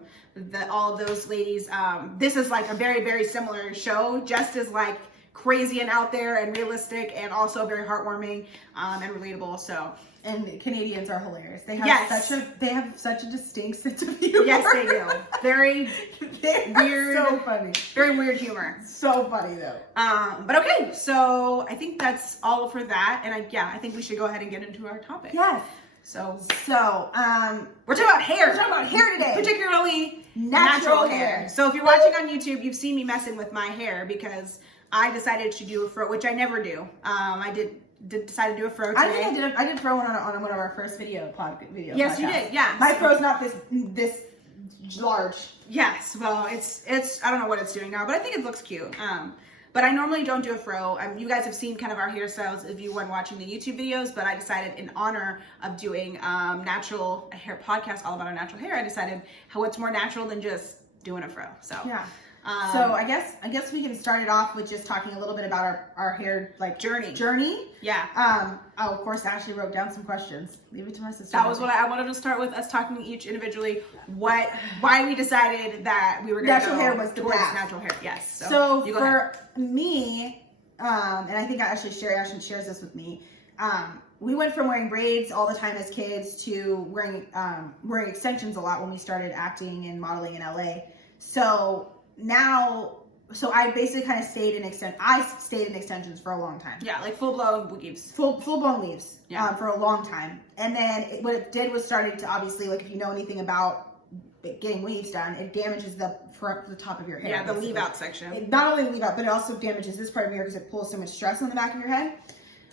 all of those ladies, this is like a very, very similar show, just as like crazy and out there and realistic, and also very heartwarming and relatable. So. And Canadians are hilarious. They have such a distinct sense of humor. Yes, they do. Very weird. So funny. Very weird humor. So funny though. But okay, so I think that's all for that, and I think we should go ahead and get into our topic. Yes. So we're talking about hair. We're talking about hair today, particularly natural hair. So if you're watching on YouTube, you've seen me messing with my hair because I decided to do a fro, which I never do. I decided to do a fro today. I think I did fro one on one of our first video. Yes, you did. Yeah. My fro's not this large. Yes. Well, it's I don't know what it's doing now, but I think it looks cute. But I normally don't do a fro. You guys have seen kind of our hairstyles if you weren't watching the YouTube videos, but I decided in honor of doing natural hair podcast all about our natural hair, I decided what's more natural than just doing a fro. So yeah. So I guess we can start it off with just talking a little bit about our hair journey. Yeah. Of course, Ashley wrote down some questions. Leave it to my sister. That was what I wanted to start with, us talking each individually why we decided that we were going to go hair was towards path. natural hair. Yes. So for me, and I think Ashley shares this with me. We went from wearing braids all the time as kids to wearing extensions a lot when we started acting and modeling in LA. So I basically kind of stayed in extensions for a long time. Yeah, like full-blown weaves. Full-blown weaves for a long time. And then what it did was started to, obviously, like if you know anything about getting weaves done, it damages the top of your hair. Yeah, the leave-out section. It not only leave-out, but it also damages this part of your hair because it pulls so much stress on the back of your head.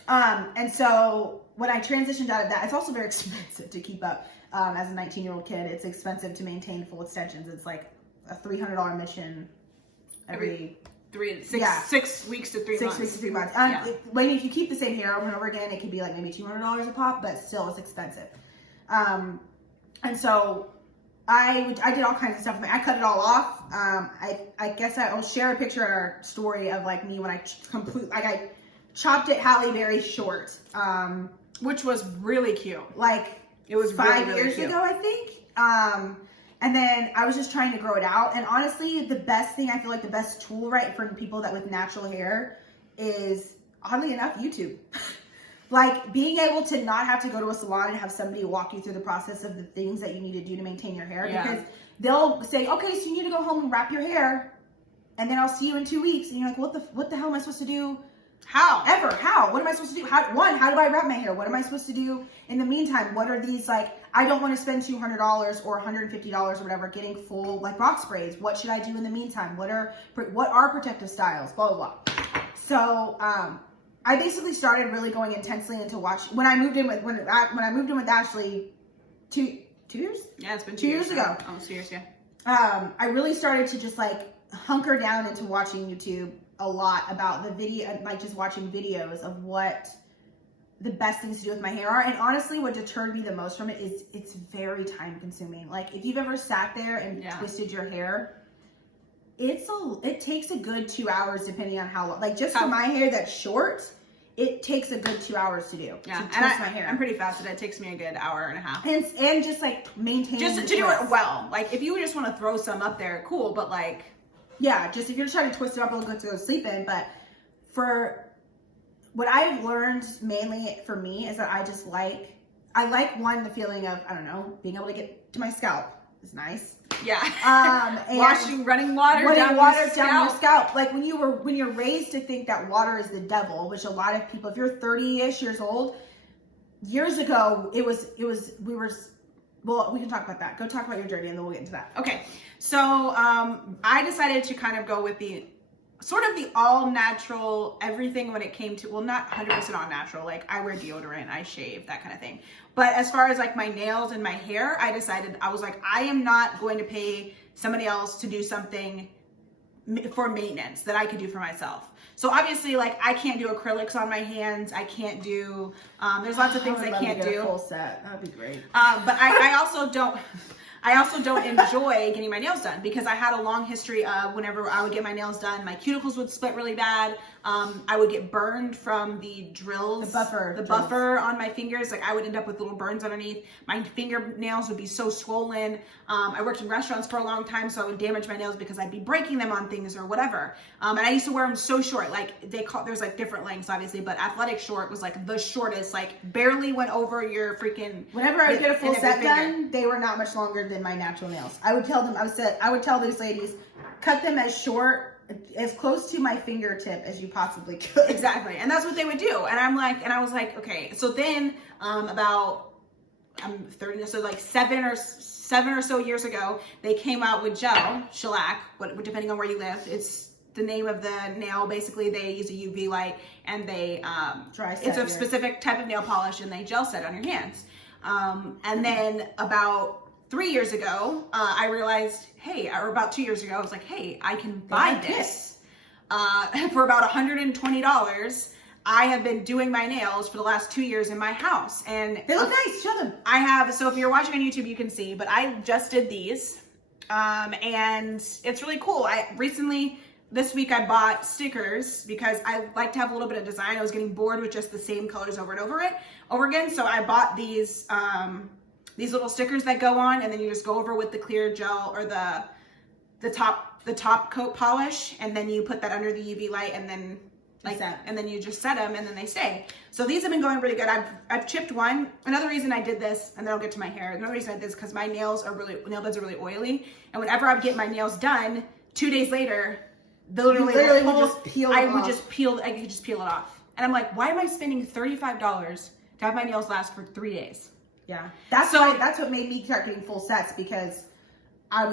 And so when I transitioned out of that, it's also very expensive to keep up. As a 19-year-old kid, it's expensive to maintain full extensions. It's like a $300 mission every 6 weeks to 3 months. 6 weeks to 3 months. If you keep the same hair over and over again, it could be like maybe $200 a pop, but still it's expensive. And so I did all kinds of stuff. I cut it all off. I guess I'll share a picture in our story of like me when I I chopped it Halle Berry short. Which was really cute. Like it was 5 really, years really ago, I think. And then I was just trying to grow it out. And honestly, the best tool, right, for people that with natural hair is, oddly enough, YouTube. Like being able to not have to go to a salon and have somebody walk you through the process of the things that you need to do to maintain your hair. Yeah. Because they'll say, okay, so you need to go home and wrap your hair. And then I'll see you in 2 weeks. And you're like, what the hell am I supposed to do? How? What am I supposed to do? How do I wrap my hair? What am I supposed to do in the meantime? What are these, like, I don't want to spend $200 or $150 or whatever getting full, like, rock sprays. What should I do in the meantime? What are protective styles? Blah, blah, blah. So, I basically started really going intensely into watching when I moved in with Ashley 2 years. Yeah, it's been 2 years ago. Almost 2 years, yeah. I really started to just like hunker down into watching YouTube a lot about the video, like just watching videos of what the best things to do with my hair are. And honestly, what deterred me the most from it is it's very time consuming. Like if you've ever sat there and twisted your hair, it takes a good 2 hours depending on how long. Like just for my hair that's short, it takes a good 2 hours to do. Yeah, to and twist my hair. I'm pretty fast at it. It takes me a good hour and a half. And just like maintain just to do it well. Like if you just want to throw some up there, cool. But like, yeah, just if you're trying to twist it up and go to sleep in. But for what I've learned mainly for me is that I like one, the feeling of, I don't know, being able to get to my scalp is nice. Yeah. And running water down your scalp. Like when you're raised to think that water is the devil, which a lot of people, if you're 30-ish years old, years ago, well, we can talk about that. Go talk about your journey and then we'll get into that. Okay. So, I decided to kind of go with the sort of the all natural everything when it came to, well, not 100% all natural. Like I wear deodorant, I shave, that kind of thing. But as far as like my nails and my hair, I was like, I am not going to pay somebody else to do something for maintenance that I could do for myself. So obviously, like I can't do acrylics on my hands. I can't do, there's lots of things I can't do. A full set. That'd be great. But I also don't enjoy getting my nails done because I had a long history of whenever I would get my nails done, my cuticles would split really bad. I would get burned from the drills, the buffer on my fingers. Like I would end up with little burns underneath. My fingernails would be so swollen. I worked in restaurants for a long time, so I would damage my nails because I'd be breaking them on things or whatever. And I used to wear them so short, like there's like different lengths obviously, but athletic short was like the shortest, like barely went over your freaking. Whenever I would get a full set done, they were not much longer than my natural nails. I would tell these ladies, cut them as short, as close to my fingertip as you possibly could. Exactly. And that's what they would do. And I was like, okay. So then, I'm 30, so like seven or so years ago, they came out with shellac, depending on where you live. It's the name of the nail. Basically, they use a UV light and they, it's a specific type of nail polish and they gel set on your hands. And then about 3 years ago, I realized, or about 2 years ago, I was like, hey, I can buy this for about $120. I have been doing my nails for the last 2 years in my house. And they look nice. Show them. I have, so if you're watching on YouTube, you can see, but I just did these. And it's really cool. This week I bought stickers because I like to have a little bit of design. I was getting bored with just the same colors over and over again. So I bought these little stickers that go on, and then you just go over with the clear gel or the top coat polish, and then you put that under the UV light, and then and then you just set them, and then they stay. So these have been going really good. I've chipped one. Another reason I did this, and then I'll get to my hair. Another reason I did this because my nail beds are really oily, and whenever I would get my nails done, 2 days later, I could just peel it off. And I'm like, why am I spending $35 to have my nails last for 3 days? Yeah, that's what made me start getting full sets because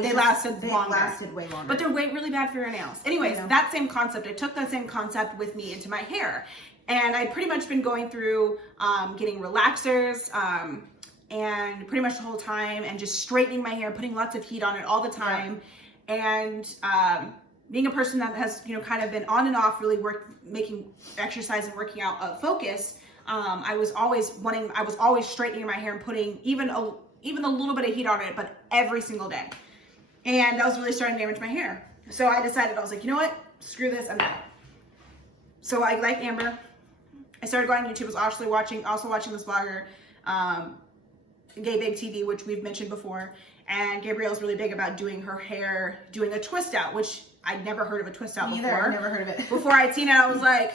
they lasted way longer. But they're really bad for your nails. Anyways, that same concept, I took that same concept with me into my hair, and I'd pretty much been going through getting relaxers and pretty much the whole time, and just straightening my hair, putting lots of heat on it all the time, and being a person that has kind of been on and off really making exercise and working out a focus. I was always straightening my hair and putting even a little bit of heat on it, but every single day. And that was really starting to damage my hair. So I decided, I was like, you know what? Screw this, I'm done. So I like Amber. I started going on YouTube. I was also watching this blogger, Gay Big TV, which we've mentioned before. And Gabrielle's really big about doing her hair, doing a twist out, which I'd never heard of a twist out before. I've never heard of it. Before I'd seen it, I was like,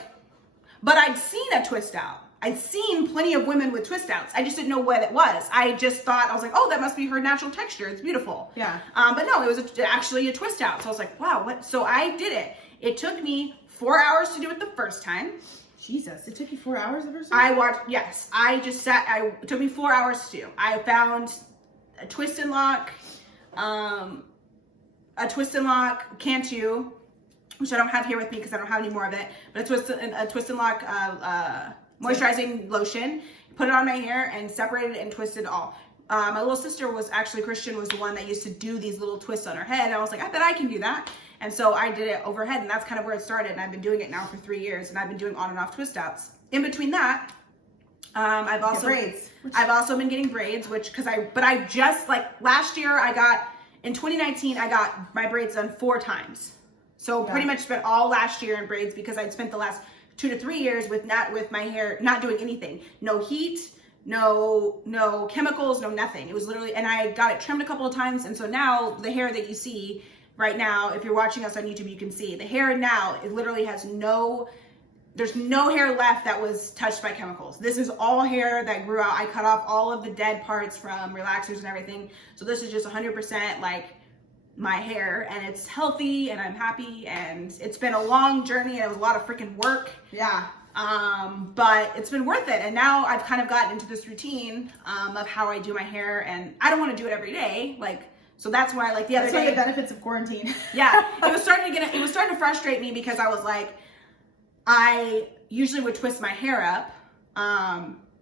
but I'd seen a twist out. I'd seen plenty of women with twist outs. I just didn't know what it was. I just thought, I was like, oh, that must be her natural texture. It's beautiful. Yeah. But no, it was actually a twist out. So I was like, wow, what? So I did it. It took me 4 hours to do it the first time. Jesus, it took you 4 hours the first time? Yes. It took me 4 hours to do. I found a twist and lock Cantu, which I don't have here with me because I don't have any more of it, but a twist and lock moisturizing lotion. Put it on my hair and separated and twisted all. My little sister was actually Christian, was the one that used to do these little twists on her head. And I was like, I bet I can do that. And so I did it overhead, and that's kind of where it started. And I've been doing it now for 3 years, and I've been doing on and off twist outs. In between that, I've also been getting braids, but I just, like, last year in 2019, I got my braids done 4 times. So pretty much spent all last year in braids because I'd spent the last 2 to 3 years with my hair not doing anything. No heat, no chemicals, no nothing. It was literally, and I got it trimmed a couple of times. And so now the hair that you see right now, if you're watching us on YouTube, you can see the hair now, it literally has there's no hair left that was touched by chemicals. This is all hair that grew out. I cut off all of the dead parts from relaxers and everything. So this is just 100% like my hair, and it's healthy, and I'm happy, and it's been a long journey, and it was a lot of freaking work. Yeah. But it's been worth it. And now I've kind of gotten into this routine of how I do my hair, and I don't want to do it every day. So that's why, like, the other day. That's one of the benefits of quarantine. Yeah. It was starting to frustrate me because I was like, I usually would twist my hair up,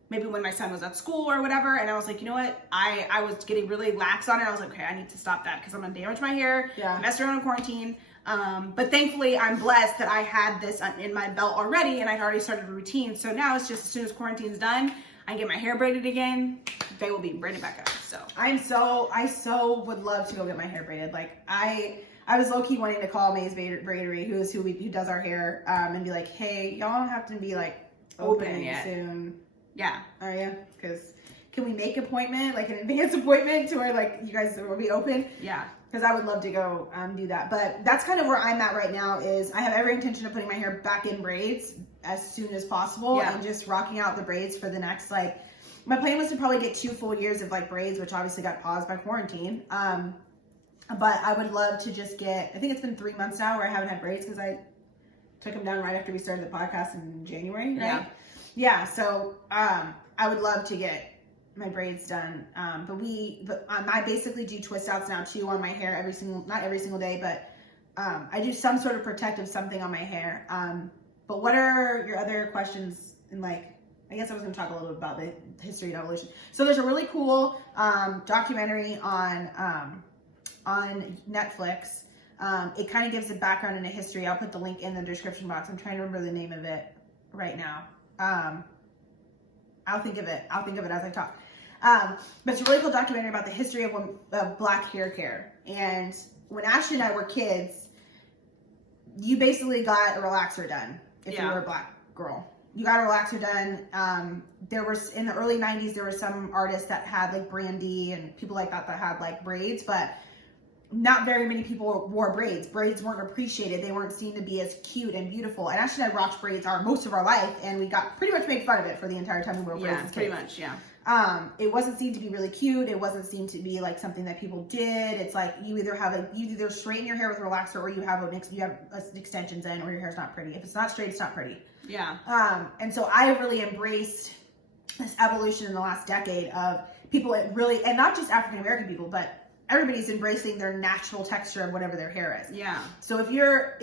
maybe when my son was at school or whatever. And I was like, you know what? I was getting really lax on it. I was like, okay, I need to stop that because I'm going to damage my hair, mess around in quarantine. But thankfully, I'm blessed that I had this in my belt already, and I'd already started a routine. So now it's just as soon as quarantine's done, I get my hair braided again, they will be braided back up. So I so would love to go get my hair braided. Like I was low-key wanting to call May's Braidery, who does our hair, and be like, hey, y'all don't have to be like open yet soon. Yeah. Are you? Because can we make an appointment, like an advance appointment, to where like you guys will be open? Yeah. Because I would love to go do that. But that's kind of where I'm at right now. Is I have every intention of putting my hair back in braids as soon as possible, and just rocking out the braids for the next, like, my plan was to probably get 2 full years of like braids, which obviously got paused by quarantine. But I would love to just get, I think it's been 3 months now where I haven't had braids because I took them down right after we started the podcast in January, right? Yeah. So I would love to get my braids done. I basically do twist outs now too on my hair not every single day, but I do some sort of protective something on my hair. But what are your other questions? And like, I guess I was going to talk a little bit about the history and evolution. So there's a really cool documentary on Netflix. It kind of gives a background and a history. I'll put the link in the description box. I'm trying to remember the name of it right now. I'll think of it as I talk. But it's a really cool documentary about the history of black hair care. And when Ashley and I were kids, you basically got a relaxer done if you were a black girl. You got a relaxer done. There was, in the early 90s, there were some artists that had like Brandy and people like that had like braids, but not very many people wore braids. Braids weren't appreciated. They weren't seen to be as cute and beautiful. And Ashley and I rocked braids most of our life, and we got pretty much made fun of it for the entire time we wore braids. Yeah, pretty much, yeah. It wasn't seen to be really cute. It wasn't seen to be like something that people did. It's like you either straighten your hair with a relaxer, or you have extensions in, or your hair's not pretty. If it's not straight, it's not pretty. Yeah. And so I really embraced this evolution in the last decade of people really, and not just African American people, but everybody's embracing their natural texture of whatever their hair is. Yeah. So if you're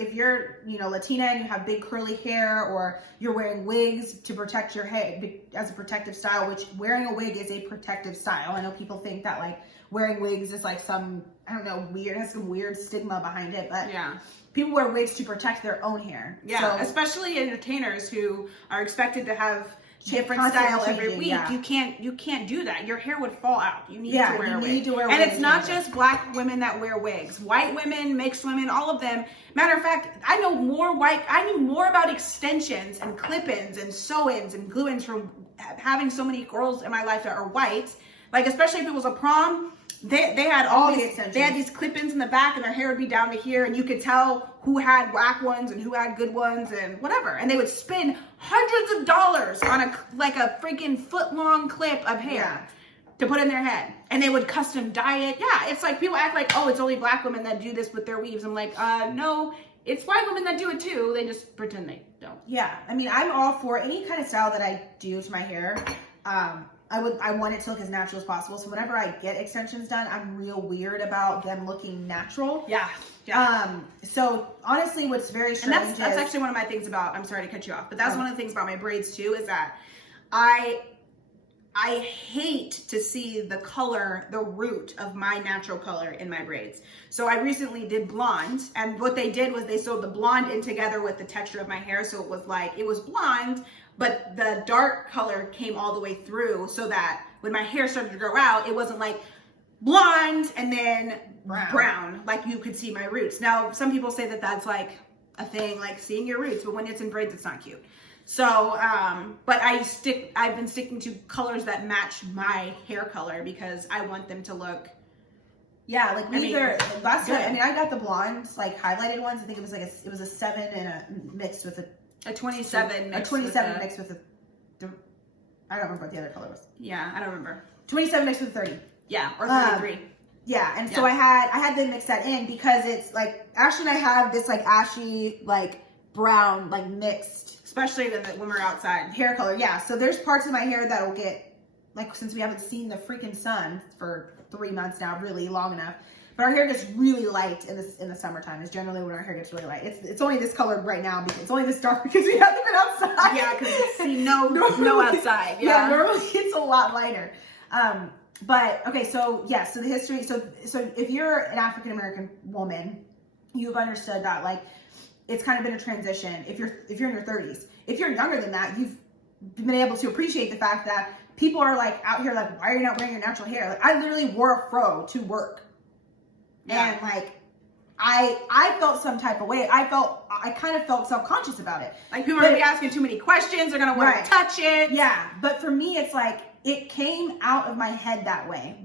Latina and you have big curly hair, or you're wearing wigs to protect your hair as a protective style, which wearing a wig is a protective style. I know people think that like wearing wigs is like some, I don't know, has some weird stigma behind it, but yeah. People wear wigs to protect their own hair. Yeah, so, especially entertainers who are expected to have different style every week. Yeah. You can't do that. Your hair would fall out. You need to wear a wig. And it's not just black women that wear wigs. White women, mixed women, all of them. Matter of fact, I knew more about extensions and clip-ins and sew-ins and glue-ins from having so many girls in my life that are white. Like, especially if it was a prom, they had all these extensions. They had these clip-ins in the back, and their hair would be down to here, and you could tell who had black ones and who had good ones and whatever. And they would spend hundreds of dollars on a freaking foot-long clip of hair to put in their head. And they would custom dye it. Yeah, it's like people act like, oh, it's only black women that do this with their weaves. I'm like, no, it's white women that do it too. They just pretend they don't. Yeah, I mean, I'm all for any kind of style that I do to my hair. I want it to look as natural as possible. So whenever I get extensions done, I'm real weird about them looking natural. Yeah. So honestly, what's very strange and that's actually one of my things about, I'm sorry to cut you off, but that's one of the things about my braids too, is that I hate to see the color, the root of my natural color in my braids. So I recently did blonde, and what they did was they sewed the blonde in together with the texture of my hair. So it was like, it was blonde, but the dark color came all the way through, so that when my hair started to grow out, it wasn't like blonde and then brown, like you could see my roots. Now, some people say that that's like a thing, like seeing your roots, but when it's in braids, it's not cute. So, but I've been sticking to colors that match my hair color because I want them to look. Yeah, like last time, I mean, I got the blondes, like highlighted ones. I think it was like it was a 7 and a mixed with a 27 mixed with I don't remember what the other color was. Yeah, I don't remember. 27 mixed with 30. Yeah, or 33. Yeah, and so I had them mix that in because it's like Ashley and I have this like ashy, like brown, like mixed, especially when we're outside, hair color. Yeah, so there's parts of my hair that'll get, like, since we haven't seen the freaking sun for 3 months now, really long enough. But our hair gets really light in the summertime. Is generally when our hair gets really light. It's only this color right now because it's only this dark because we haven't been outside. Yeah, because no outside. Yeah, normally it's a lot lighter. But okay, so yeah, so the history. So if you're an African American woman, you've understood that like it's kind of been a transition. If you're in your 30s, if you're younger than that, you've been able to appreciate the fact that people are like out here like, why are you not wearing your natural hair? Like I literally wore a fro to work. Yeah. And like, I felt some type of way. I kind of felt self-conscious about it. Like people are gonna be asking too many questions. They're gonna want to touch it. Yeah. But for me, it's like, it came out of my head that way.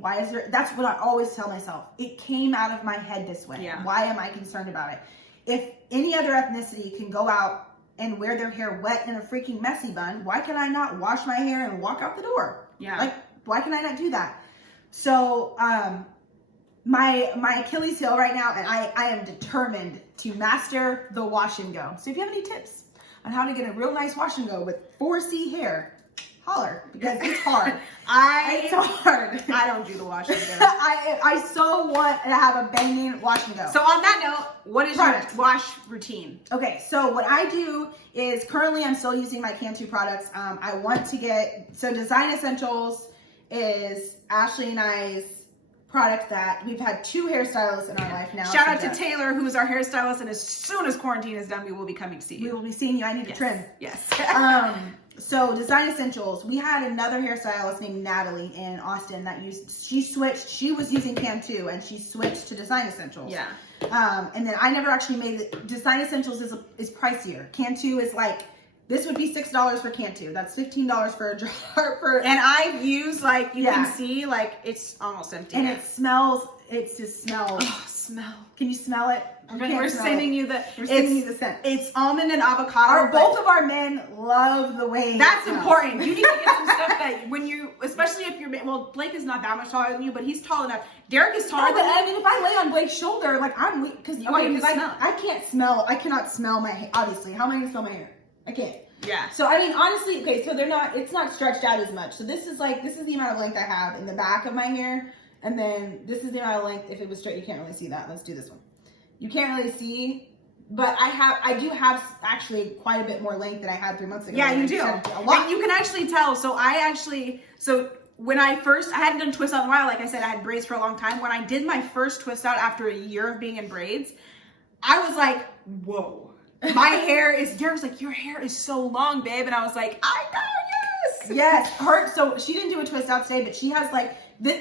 That's what I always tell myself. It came out of my head this way. Yeah. Why am I concerned about it? If any other ethnicity can go out and wear their hair wet in a freaking messy bun, why can I not wash my hair and walk out the door? Yeah. Like, why can I not do that? So, my Achilles heel right now, and I am determined to master the wash and go. So if you have any tips on how to get a real nice wash and go with 4C hair, holler, because it's hard. It's hard. I don't do the wash and go. I so want to have a banging wash and go. So on that note, what is your wash routine? Okay, so what I do is currently I'm still using my Cantu products. I want to get, so Design Essentials is Ashley and I's product that we've had 2 hairstylists in our life now. Shout out to Taylour, who is our hairstylist, and as soon as quarantine is done, we will be coming to see you. We will be seeing you. I need to trim. Yes. So Design Essentials, we had another hairstylist named Natalie in Austin that she was using Cantu and she switched to Design Essentials. Yeah. And then I never actually made it. Design Essentials is pricier. Cantu is like, this would be $6 for Cantu. That's $15 for a jar. And I've used, like, you can see, like, it's almost empty. And it smells, it just smells. Oh, smell. Can you smell it? We're sending you the scent. It's almond and avocado. Both of our men love the way that's important. You need to get some stuff that when you, especially if you're, well, Blake is not that much taller than you, but he's tall enough. Derek is taller than I mean, if I lay on Blake's shoulder, like I'm weak because I can't smell. I cannot smell my hair. Obviously, how am I gonna smell my hair? I can't. Yeah. So I mean, honestly, okay. So it's not stretched out as much. So this is the amount of length I have in the back of my hair, and then this is the amount of length. If it was straight, you can't really see that. Let's do this one. You can't really see, but I do have actually quite a bit more length than I had 3 months ago. Yeah, you do. A lot. And you can actually tell. So when I hadn't done twist out in a while, like I said, I had braids for a long time. When I did my first twist out after a year of being in braids, I was like, whoa. My hair is, Derek's like, your hair is so long, babe. And I was like, I know, yes. Yes. So she didn't do a twist out today, but she has like,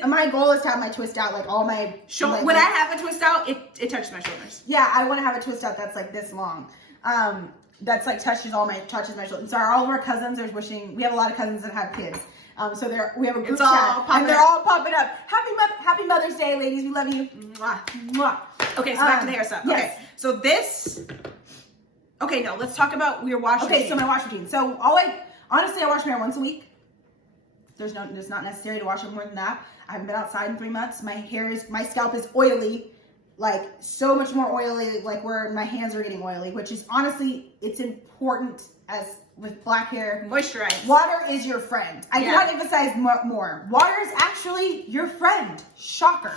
my goal is to have my twist out, like all my shoulder. When I have a twist out, it touches my shoulders. Yeah, I want to have a twist out that's like this long. That's like touches my shoulders. And so all of our cousins are wishing. We have a lot of cousins that have kids. So we have a group chat, and they're all popping up. Happy Mother's Day, ladies. We love you. Mwah, mwah. Okay, so back to the hair stuff. Yes. Okay, so this. Okay, no, let's talk about your wash routine. Okay, so my wash routine. So honestly, I wash my hair once a week. It's not necessary to wash it more than that. I haven't been outside in 3 months. My scalp is oily. like so much more oily, like where my hands are getting oily, which is honestly, it's important as with black hair. Moisturize. Water is your friend. I cannot emphasize more. Water is actually your friend. Shocker.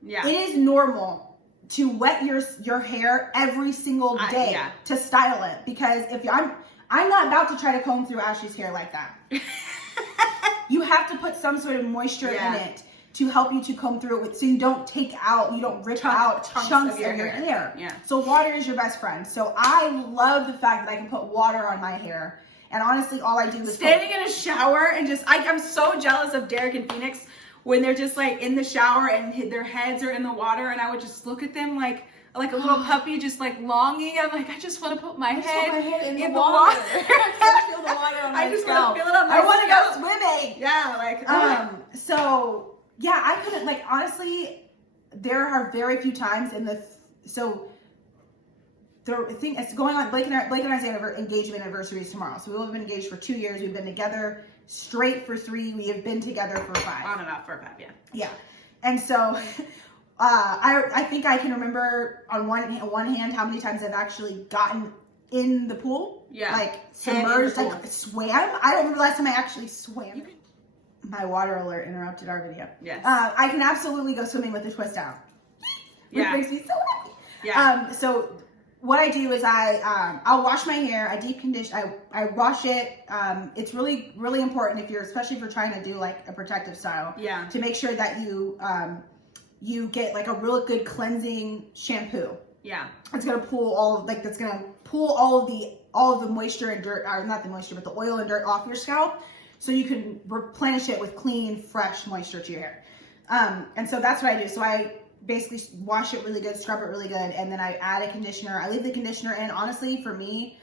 Yeah. It is normal to wet your hair every single day to style it, because if I'm not about to try to comb through Ashley's hair like that. You have to put some sort of moisture in it to help you to comb through it so you don't rip out chunks of your hair. Yeah. So water is your best friend. So I love the fact that I can put water on my hair. And honestly, all I do is standing in a shower and just, I'm so jealous of Derek and Phoenix when they're just like in the shower and their heads are in the water, and I would just look at them like a little puppy, just like longing. I'm like, I just want to put my head in the water. I feel the water on my scalp. I just want to feel it on my I want to go scalp. swimming. Yeah, like so yeah, I couldn't, like, honestly, there are very few times in the thing it's going on. Blake and I's engagement anniversary is tomorrow, so we will have been engaged for 2 years. We've been together straight for 3. We have been together for 5. On and off for 5, yeah. And so I think I can remember on one hand how many times I've actually gotten in the pool, like submerged, like swam. I don't remember the last time I actually swam. My water alert interrupted our video. Yes. I can absolutely go swimming with a twist out, which makes me so happy. Yeah. So what I do is I'll wash my hair. I deep condition. I wash it. It's really, really important especially if you're trying to do like a protective style. Yeah. To make sure that you get like a real good cleansing shampoo. Yeah. It's gonna pull all of the moisture and dirt, or not the moisture, but the oil and dirt off your scalp, so you can replenish it with clean, fresh moisture to your hair. And so that's what I do. So I basically wash it really good, scrub it really good, and then I add a conditioner. I leave the conditioner in. Honestly, for me,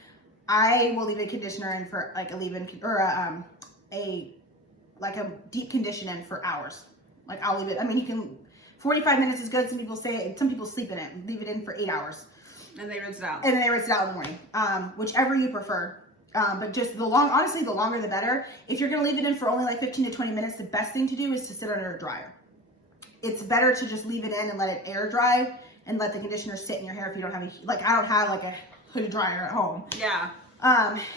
I will leave a conditioner in for like a deep condition in for hours. Like I'll leave it. I mean, you can 45 minutes is good. Some people sleep in it. Leave it in for 8 hours. And they rinse it out. And then they rinse it out in the morning. Whichever you prefer. But just the longer the better. If you're going to leave it in for only like 15 to 20 minutes, the best thing to do is to sit under a dryer. It's better to just leave it in and let it air dry and let the conditioner sit in your hair if you don't have I don't have like a hooded dryer at home. Yeah.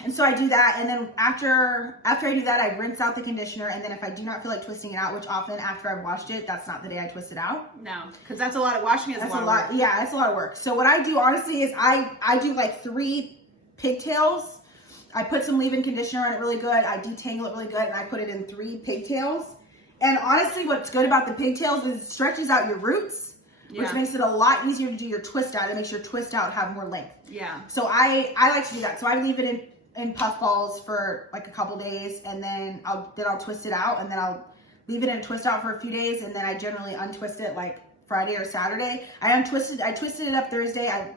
And so I do that, and then after I do that, I rinse out the conditioner, and then if I do not feel like twisting it out, which often after I've washed it, that's not the day I twist it out. No, because that's a lot of washing. That's a lot. Yeah, that's a lot of work. So what I do honestly is I do like 3 pigtails. I put some leave-in conditioner on it really good. I detangle it really good, and I put it in 3 pigtails. And honestly, what's good about the pigtails is it stretches out your roots, which makes it a lot easier to do your twist out. It makes your twist out have more length. Yeah. So I like to do that. So I leave it in puff balls for like a couple days, and then I'll twist it out, and then I'll leave it in a twist out for a few days, and then I generally untwist it like Friday or Saturday. I twisted it up Thursday. I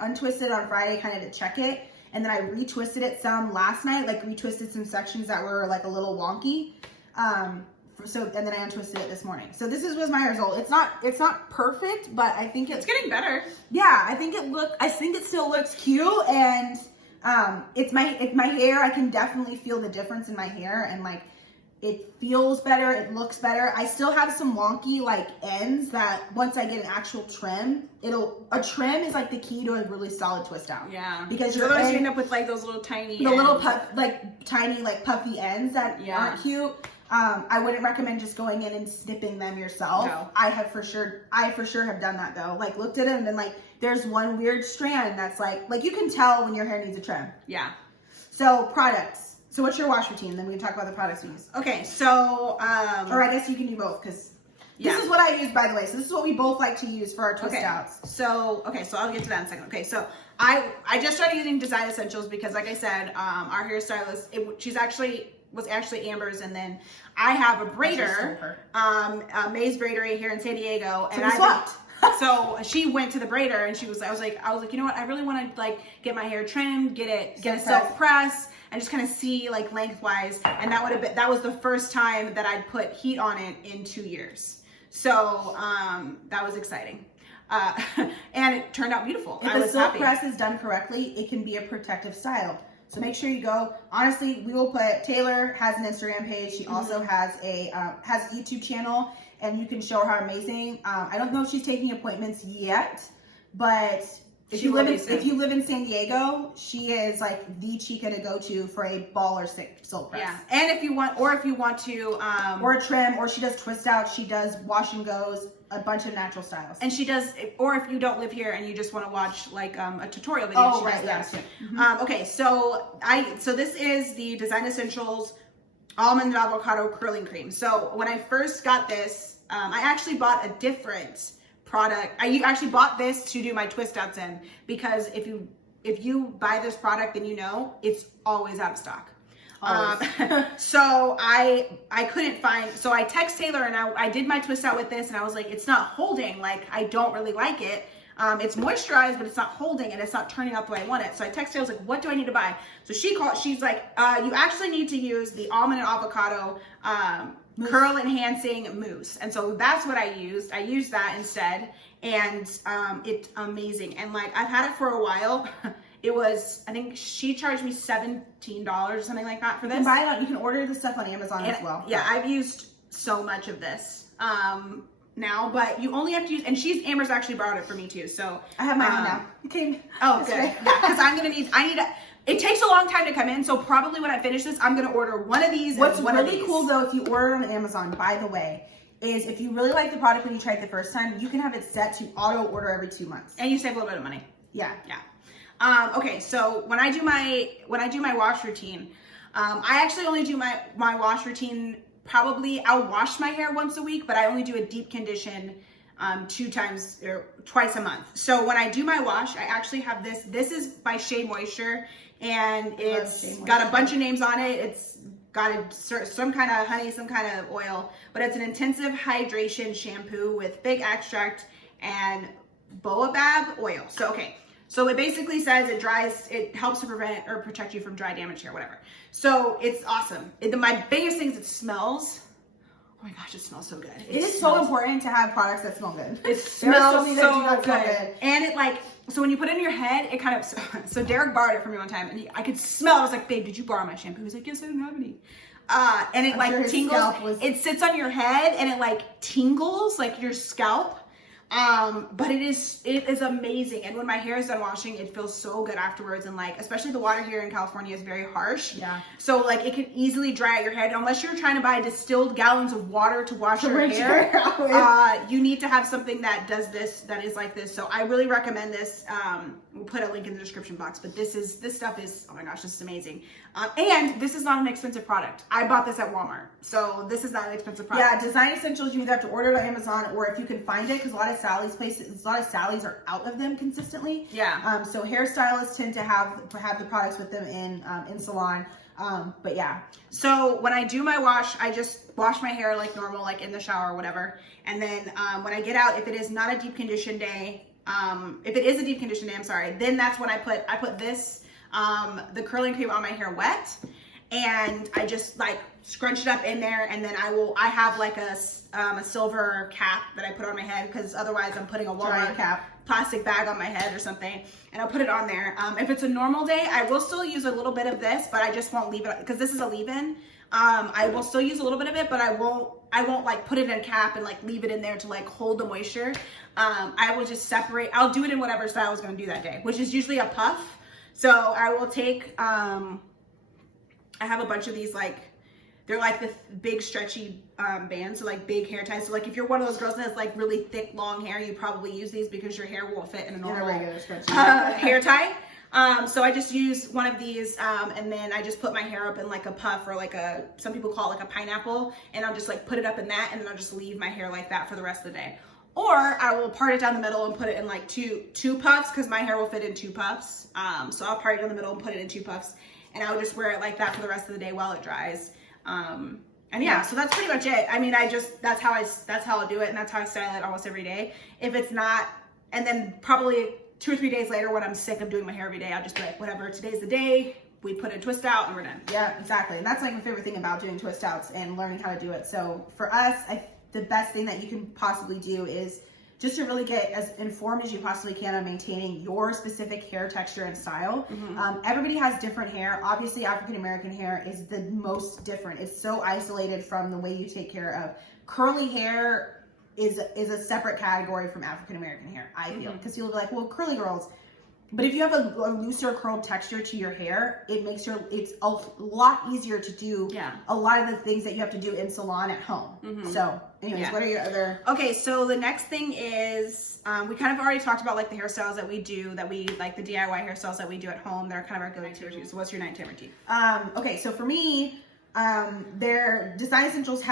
untwisted it on Friday kind of to check it, and then I retwisted it some last night, like retwisted some sections that were like a little wonky. And then I untwisted it this morning. So this was my result. It's not perfect, but I think it's getting better. Yeah, I think it still looks cute, and it's my hair. I can definitely feel the difference in my hair, and like it feels better, it looks better. I still have some wonky like ends that once I get an actual trim, a trim is like the key to a really solid twist out. Yeah. Because otherwise you end up with like those little tiny tiny puffy ends that aren't cute. I wouldn't recommend just going in and snipping them yourself. No. I for sure have done that though. Like looked at it and then like there's one weird strand that's like you can tell when your hair needs a trim. Yeah. So products. So what's your wash routine? Then we can talk about the products we use. Okay, so or I guess you can do both because this is what I use, by the way. So this is what we both like to use for our twist outs. So I'll get to that in a second. Okay, so I just started using Design Essentials because like I said, our hairstylist, was actually Amber's, and then I have a braider, May's Braidery here in San Diego, and so she went to the braider, and I was like, you know what? I really want to like get my hair trimmed, get a self press, and just kind of see like lengthwise. And that was the first time that I'd put heat on it in 2 years. So that was exciting. And it turned out beautiful. If the silk press is done correctly, it can be a protective style. So make sure you go. Honestly, we will put. Taylour has an Instagram page. She also has a YouTube channel, and you can show her how amazing. I don't know if she's taking appointments yet, but if you live in San Diego, she is like the chica to go to for a ball or silk press. Yeah, and if you want to, or a trim, or she does twist out, she does wash and goes, a bunch of natural styles. And she does, or if you don't live here and you just want to watch like a tutorial video, she does that too. Mm-hmm. Okay, so this is the Design Essentials Almond and Avocado Curling Cream. So when I first got this, I actually bought a different product. I actually bought this to do my twist outs in, because if you buy this product, then you know it's always out of stock. So I couldn't find, so I text Taylour and I did my twist out with this, and I was like, it's not holding, like I don't really like it. It's moisturized, but it's not holding and it's not turning out the way I want it. So I texted her, I was like, what do I need to buy? So she's like, you actually need to use the almond and avocado curl enhancing mousse. And so that's what I used. I used that instead, and it's amazing. And like, I've had it for a while. It was, I think she charged me $17 or something like that for this. You can buy it on, you can order this stuff on Amazon as well. Yeah, I've used so much of this now, but you only have to use, and Amber's actually borrowed it for me too, so. I have mine now. It came. Oh, good. Yeah, because it takes a long time to come in, so probably when I finish this, I'm gonna order one of these. What's really cool though, if you order on Amazon, by the way, is if you really like the product when you try it the first time, you can have it set to auto order every 2 months. And you save a little bit of money. Yeah. Yeah. Okay, so when I do my wash routine, I actually only do my wash routine, probably I'll wash my hair once a week, but I only do a deep condition twice a month. So when I do my wash, I actually have this is by Shea Moisture, and it's got a bunch of names on it. It's got some kind of honey, some kind of oil, but it's an intensive hydration shampoo with fig extract and baobab oil. So, okay. So it basically says it helps to prevent or protect you from dry, damaged hair, whatever. So it's awesome. My biggest thing is it smells. Oh my gosh, it smells so good. It is so important to have products that smell good. It smells so good. And it so when you put it in your head, it kind of, so Derek borrowed it from me one time, and I could smell it. I was like, babe, did you borrow my shampoo? He was like, yes, I don't have any. And it like tingles. It sits on your head and it like tingles like your scalp. But it is amazing. And when my hair is done washing, it feels so good afterwards. And like, especially the water here in California is very harsh. Yeah. So like, it can easily dry out your head unless you're trying to buy distilled gallons of water to wash your hair. You need to have something that does this, that is like this. So I really recommend this. We'll put a link in the description box, but this stuff is, oh my gosh, this is amazing. And this is not an expensive product. I bought this at Walmart. So this is not an expensive product. Yeah, Design Essentials, you either have to order it on Amazon, or if you can find it, because a lot of Sally's are out of them consistently. Yeah. So hairstylists tend to have the products with them in salon. But yeah. So when I do my wash, I just wash my hair like normal, like in the shower or whatever. And then when I get out, if it is not a deep condition day, if it is a deep condition day, I'm sorry, then that's when I put this, the curling cream on my hair wet, and I just like scrunch it up in there, and then I have like a silver cap that I put on my head, because otherwise I'm putting a Walmart plastic bag on my head or something, and I'll put it on there. If it's a normal day, I will still use a little bit of this, but I just won't leave it, because this is a leave-in. I will still use a little bit of it, but I won't like put it in a cap and like leave it in there to like hold the moisture. I will just separate. I'll do it in whatever style I was going to do that day, which is usually a puff. So I will take, I have a bunch of these, like, they're like the big stretchy bands, so like big hair ties. So like if you're one of those girls that has like really thick, long hair, you probably use these because your hair won't fit in a normal hair tie. So I just use one of these, and then I just put my hair up in like a puff, or like some people call it like a pineapple, and I'll just like put it up in that, and then I'll just leave my hair like that for the rest of the day. Or I will part it down the middle and put it in like two puffs, because my hair will fit in 2 puffs. So I'll part it down the middle and put it in 2 puffs, and I'll just wear it like that for the rest of the day while it dries. And yeah, so that's pretty much it. I mean, that's how I'll do it, and that's how I style it almost every day. If it's not, and then probably 2 or 3 days later, when I'm sick of doing my hair every day, I'll just be like, whatever, today's the day, we put a twist out and we're done. Yeah, exactly. And that's like my favorite thing about doing twist outs and learning how to do it. So for us, the best thing that you can possibly do is just to really get as informed as you possibly can on maintaining your specific hair texture and style. Mm-hmm. Everybody has different hair. Obviously, African-American hair is the most different. It's so isolated from the way you take care of curly hair. is a separate category from African American hair, I feel, because you'll be like, well, curly girls. But if you have a looser curled texture to your hair, it's a lot easier to do a lot of the things that you have to do in salon at home. So anyways, what are your other? Okay, so the next thing is, we kind of already talked about like the hairstyles that we do, that we like the DIY hairstyles that we do at home. They're kind of our go-to routine. So what's your nighttime routine? Okay, so for me, their Design Essentials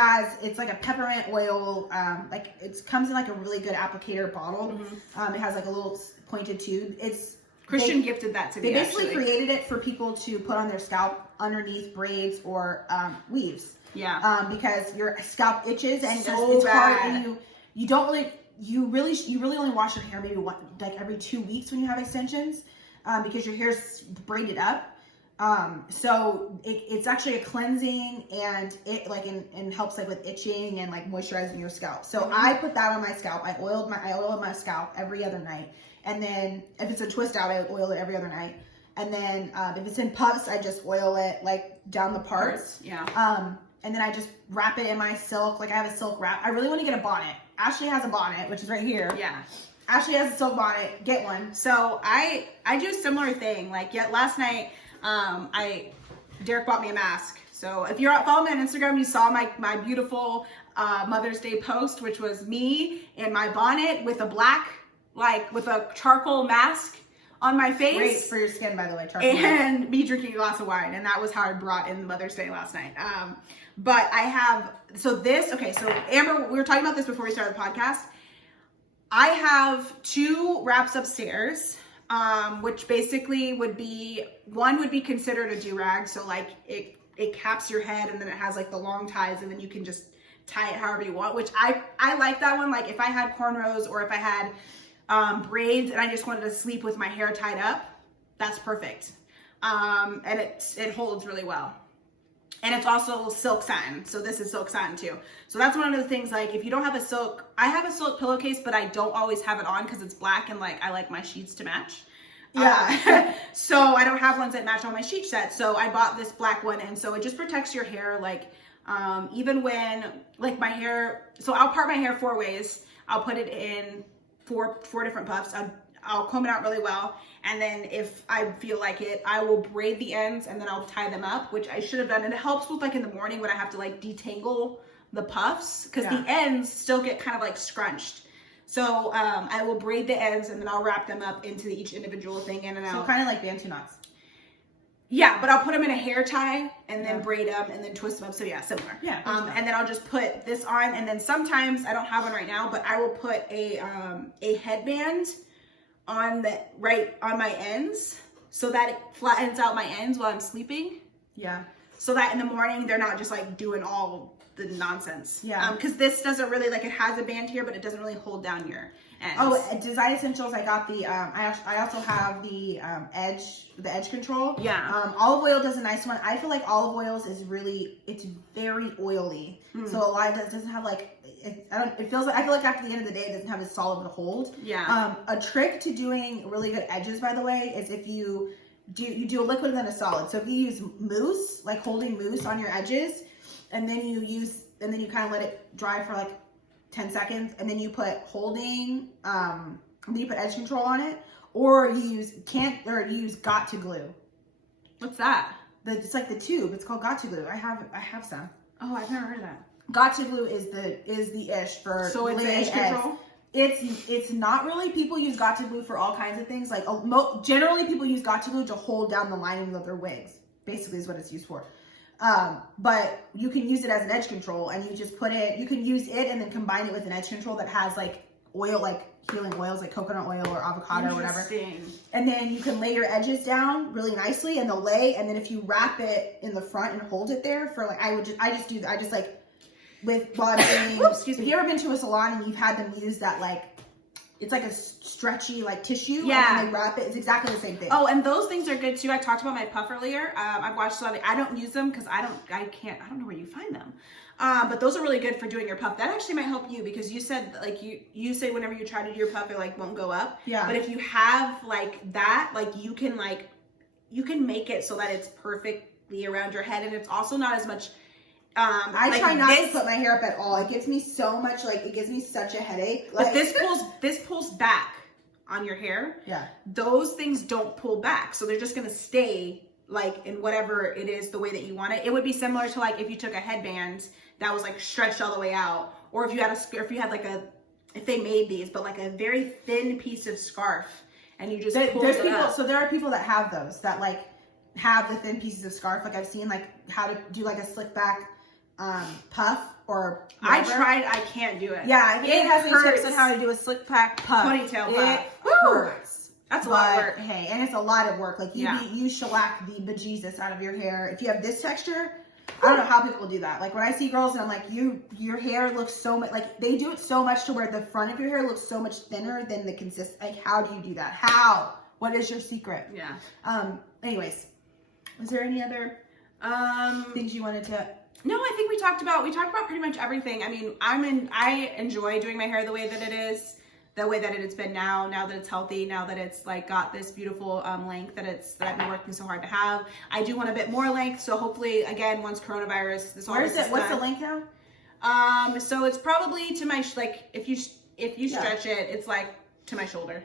it's like a peppermint oil, like it comes in like a really good applicator bottle. It has like a little pointed tube. Christian gifted that to me. They basically created it for people to put on their scalp underneath braids or weaves. Yeah. Because your scalp itches and it's hard, and you really only wash your hair maybe every 2 weeks when you have extensions, because your hair's braided up. So it's actually a cleansing, and it and helps like with itching and like moisturizing your scalp. So I put that on my scalp. I oil my scalp every other night. And then if it's a twist out, I oil it every other night. And then if it's in puffs, I just oil it like down the parts. And then I just wrap it in my silk. Like I have a silk wrap. I really want to get a bonnet. Ashley has a bonnet, which is right here. Yeah. Ashley has a silk bonnet. Get one. So I do a similar thing. Like last night, Derek bought me a mask. So if you're following me on Instagram, you saw my beautiful Mother's Day post, which was me in my bonnet with a black, with a charcoal mask on my face. Great for your skin, by the way. Charcoal and mask. Me drinking a glass of wine. And that was how I brought in Mother's Day last night. But I have, so Amber, we were talking about this before we started the podcast. I have 2 wraps upstairs, which basically would be considered a do-rag. So like it caps your head, and then it has like the long ties, and then you can just tie it however you want, which I like that one. Like if I had cornrows or if I had braids and I just wanted to sleep with my hair tied up, that's perfect. And it holds really well. And it's also silk satin. So this is silk satin too. So that's one of the things, like if you don't have I have a silk pillowcase, but I don't always have it on because it's black, and like I like my sheets to match. Yeah. So I don't have ones that match on my sheet set. So I bought this black one, and so it just protects your hair. Like even when like my hair, so I'll part my hair 4 ways. I'll put it in four different puffs. I'll comb it out really well, and then if I feel like it, I will braid the ends, and then I'll tie them up, which I should have done. And it helps with like in the morning when I have to like detangle the puffs, because the ends still get kind of like scrunched. So I will braid the ends, and then I'll wrap them up into each individual thing in and out. So kind of like Bantu knots. Yeah, but I'll put them in a hair tie and then braid them and then twist them up. So yeah, similar. Yeah. And then I'll just put this on, and then sometimes I don't have one right now, but I will put a headband on my ends, so that it flattens out my ends while I'm sleeping. Yeah. So that in the morning they're not just like doing all the nonsense. Yeah. Because this doesn't really, like, it has a band here, but it doesn't really hold down your ends. Oh, Design Essentials, I got the I also have the edge control. Yeah. Olive oil does a nice one. I feel like olive oils it's very oily. So a lot of it doesn't have like, I feel like after the end of the day it doesn't have as solid of a hold. Yeah. A trick to doing really good edges, by the way, is if you do a liquid and then a solid. So if you use mousse, like holding mousse on your edges, and then you kind of let it dry for like 10 seconds, and then you put then you put edge control on it, or you use Got to Glue. What's that? It's like the tube. It's called Got to Glue. I have some. Oh, I've never heard of that. Got to Glue is the ish for, so it's edge control. It's not really. People use Got to Glue for all kinds of things. Like generally people use Got to Glue to hold down the lining of their wigs. Basically is what it's used for. But you can use it as an edge control, and you can use it and then combine it with an edge control that has like oil, like healing oils, like coconut oil or avocado or whatever. And then you can lay your edges down really nicely, and they'll lay. And then if you wrap it in the front and hold it there for like, while I'm doing, excuse me, have you ever been to a salon and you've had them use that, like, it's like a stretchy like tissue, and then they wrap it? It's exactly the same thing. Oh, and those things are good too. I talked about my puff earlier. I've watched a lot of, I don't use them because I don't know where you find them. But those are really good for doing your puff. That actually might help you, because you said like you say whenever you try to do your puff, it like won't go up. Yeah. But if you have like that, like you can make it so that it's perfectly around your head, and it's also not as much I like try not this, to put my hair up at all. It gives me so much, like, it gives me such a headache. Like, but this pulls back on your hair. Yeah. Those things don't pull back, so they're just gonna stay like in whatever it is the way that you want it. It would be similar to like if you took a headband that was like stretched all the way out, or if you had like if they made these, but like a very thin piece of scarf, and you just pulled it up. So there are people that have those that like have the thin pieces of scarf. Like I've seen like how to do like a slick back puff or whatever. I tried. I can't do it. Yeah, I think it has any tips on hurts. how to do a slick back puff. Ponytail puff. It hurts. That's a lot of But, work. hey, and it's a lot of work. Like you, Yeah. you shellac the bejesus out of your hair. If you have this texture, I don't know how people do that. Like when I see girls and I'm like, your hair looks so much, like they do it so much to where the front of your hair looks so much thinner than the like how do you do that? How? What is your secret? Yeah. Anyways, was there any other things you wanted to? No, I think we talked about pretty much everything. I mean, I enjoy doing my hair the way that it is, the way that it's been now that it's healthy, now that it's like got this beautiful length that I've been working so hard to have. I do want a bit more length, so hopefully again, once coronavirus, Where is it? What's the length now? So it's probably to my like if you stretch it, it's like to my shoulder.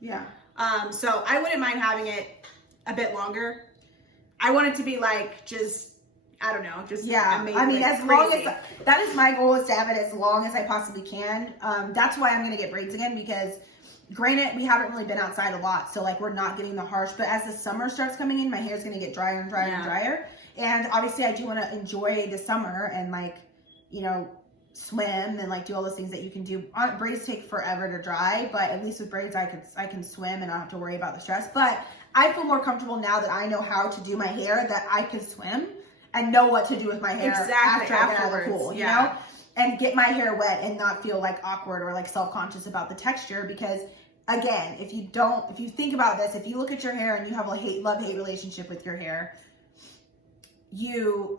Yeah. So I wouldn't mind having it a bit longer. I want it to be like just, I don't know, just amazing. I mean, like as long as that is my goal, is to have it as long as I possibly can. That's why I'm gonna get braids again, because granted we haven't really been outside a lot, so like we're not getting the harsh. But as the summer starts coming in, my hair's gonna get drier and drier and drier. And obviously, I do want to enjoy the summer and like, you know, swim and like do all those things that you can do. Braids take forever to dry, but at least with braids I can swim and not have to worry about the stress. But I feel more comfortable now that I know how to do my hair, that I can swim and know what to do with my hair after I get out of the pool, you know? And get my hair wet and not feel like awkward or like self-conscious about the texture. Because again, if you think about this, if you look at your hair and you have a love-hate relationship with your hair, you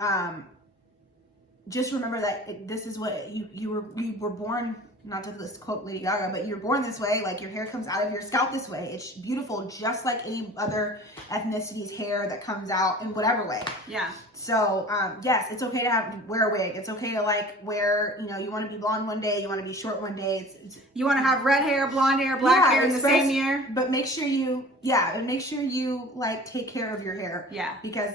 just remember that this is what you were born, not to this quote Lady Gaga, but you're born this way. Like your hair comes out of your scalp this way. It's beautiful, just like any other ethnicity's hair that comes out in whatever way. Yeah. So yes, it's okay to wear a wig. It's okay to like wear, you know, you want to be blonde one day, you want to be short one day. You want to have red hair, blonde hair, black hair in the same year. But make sure you like take care of your hair. Yeah. Because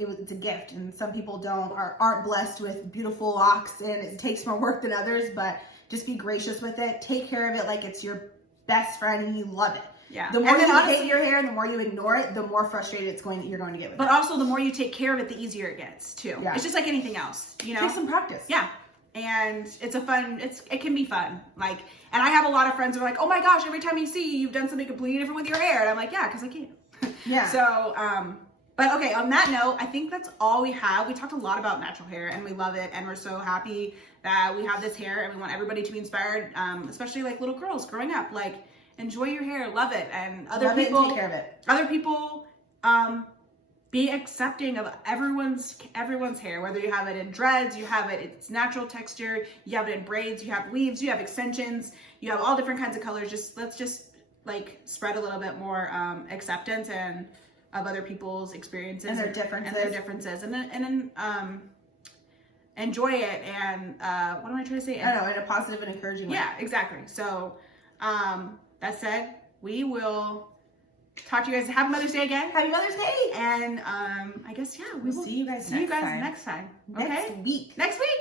it's a gift, and some people aren't blessed with beautiful locks, and it takes more work than others. But just be gracious with it. Take care of it like it's your best friend and you love it. Yeah. The more you hate your hair and the more you ignore it, the more frustrated you're going to get with it. But also the more you take care of it, the easier it gets too. Yeah. It's just like anything else, you know? Take some practice. Yeah. And it can be fun. Like, and I have a lot of friends who are like, oh my gosh, every time you see you've done something completely different with your hair. And I'm like, yeah, because I can. Yeah. So, but okay, on that note, I think that's all we have. We talked a lot about natural hair and we love it. And we're so happy that we have this hair and we want everybody to be inspired, especially like little girls growing up. Like, enjoy your hair, love it. And other people, take care of it. Other people, be accepting of everyone's hair, whether you have it in dreads, you have it's natural texture, you have it in braids, you have weaves, you have extensions, you have all different kinds of colors. Let's just like spread a little bit more acceptance and of other people's experiences and their differences and then enjoy it. And what am I trying to say? I don't know, in a positive and encouraging way. Yeah, exactly. So that said, we will talk to you guys. Happy Mother's Day again. Happy Mother's Day. And I guess, yeah, we will see you guys next time. Next week. Next week.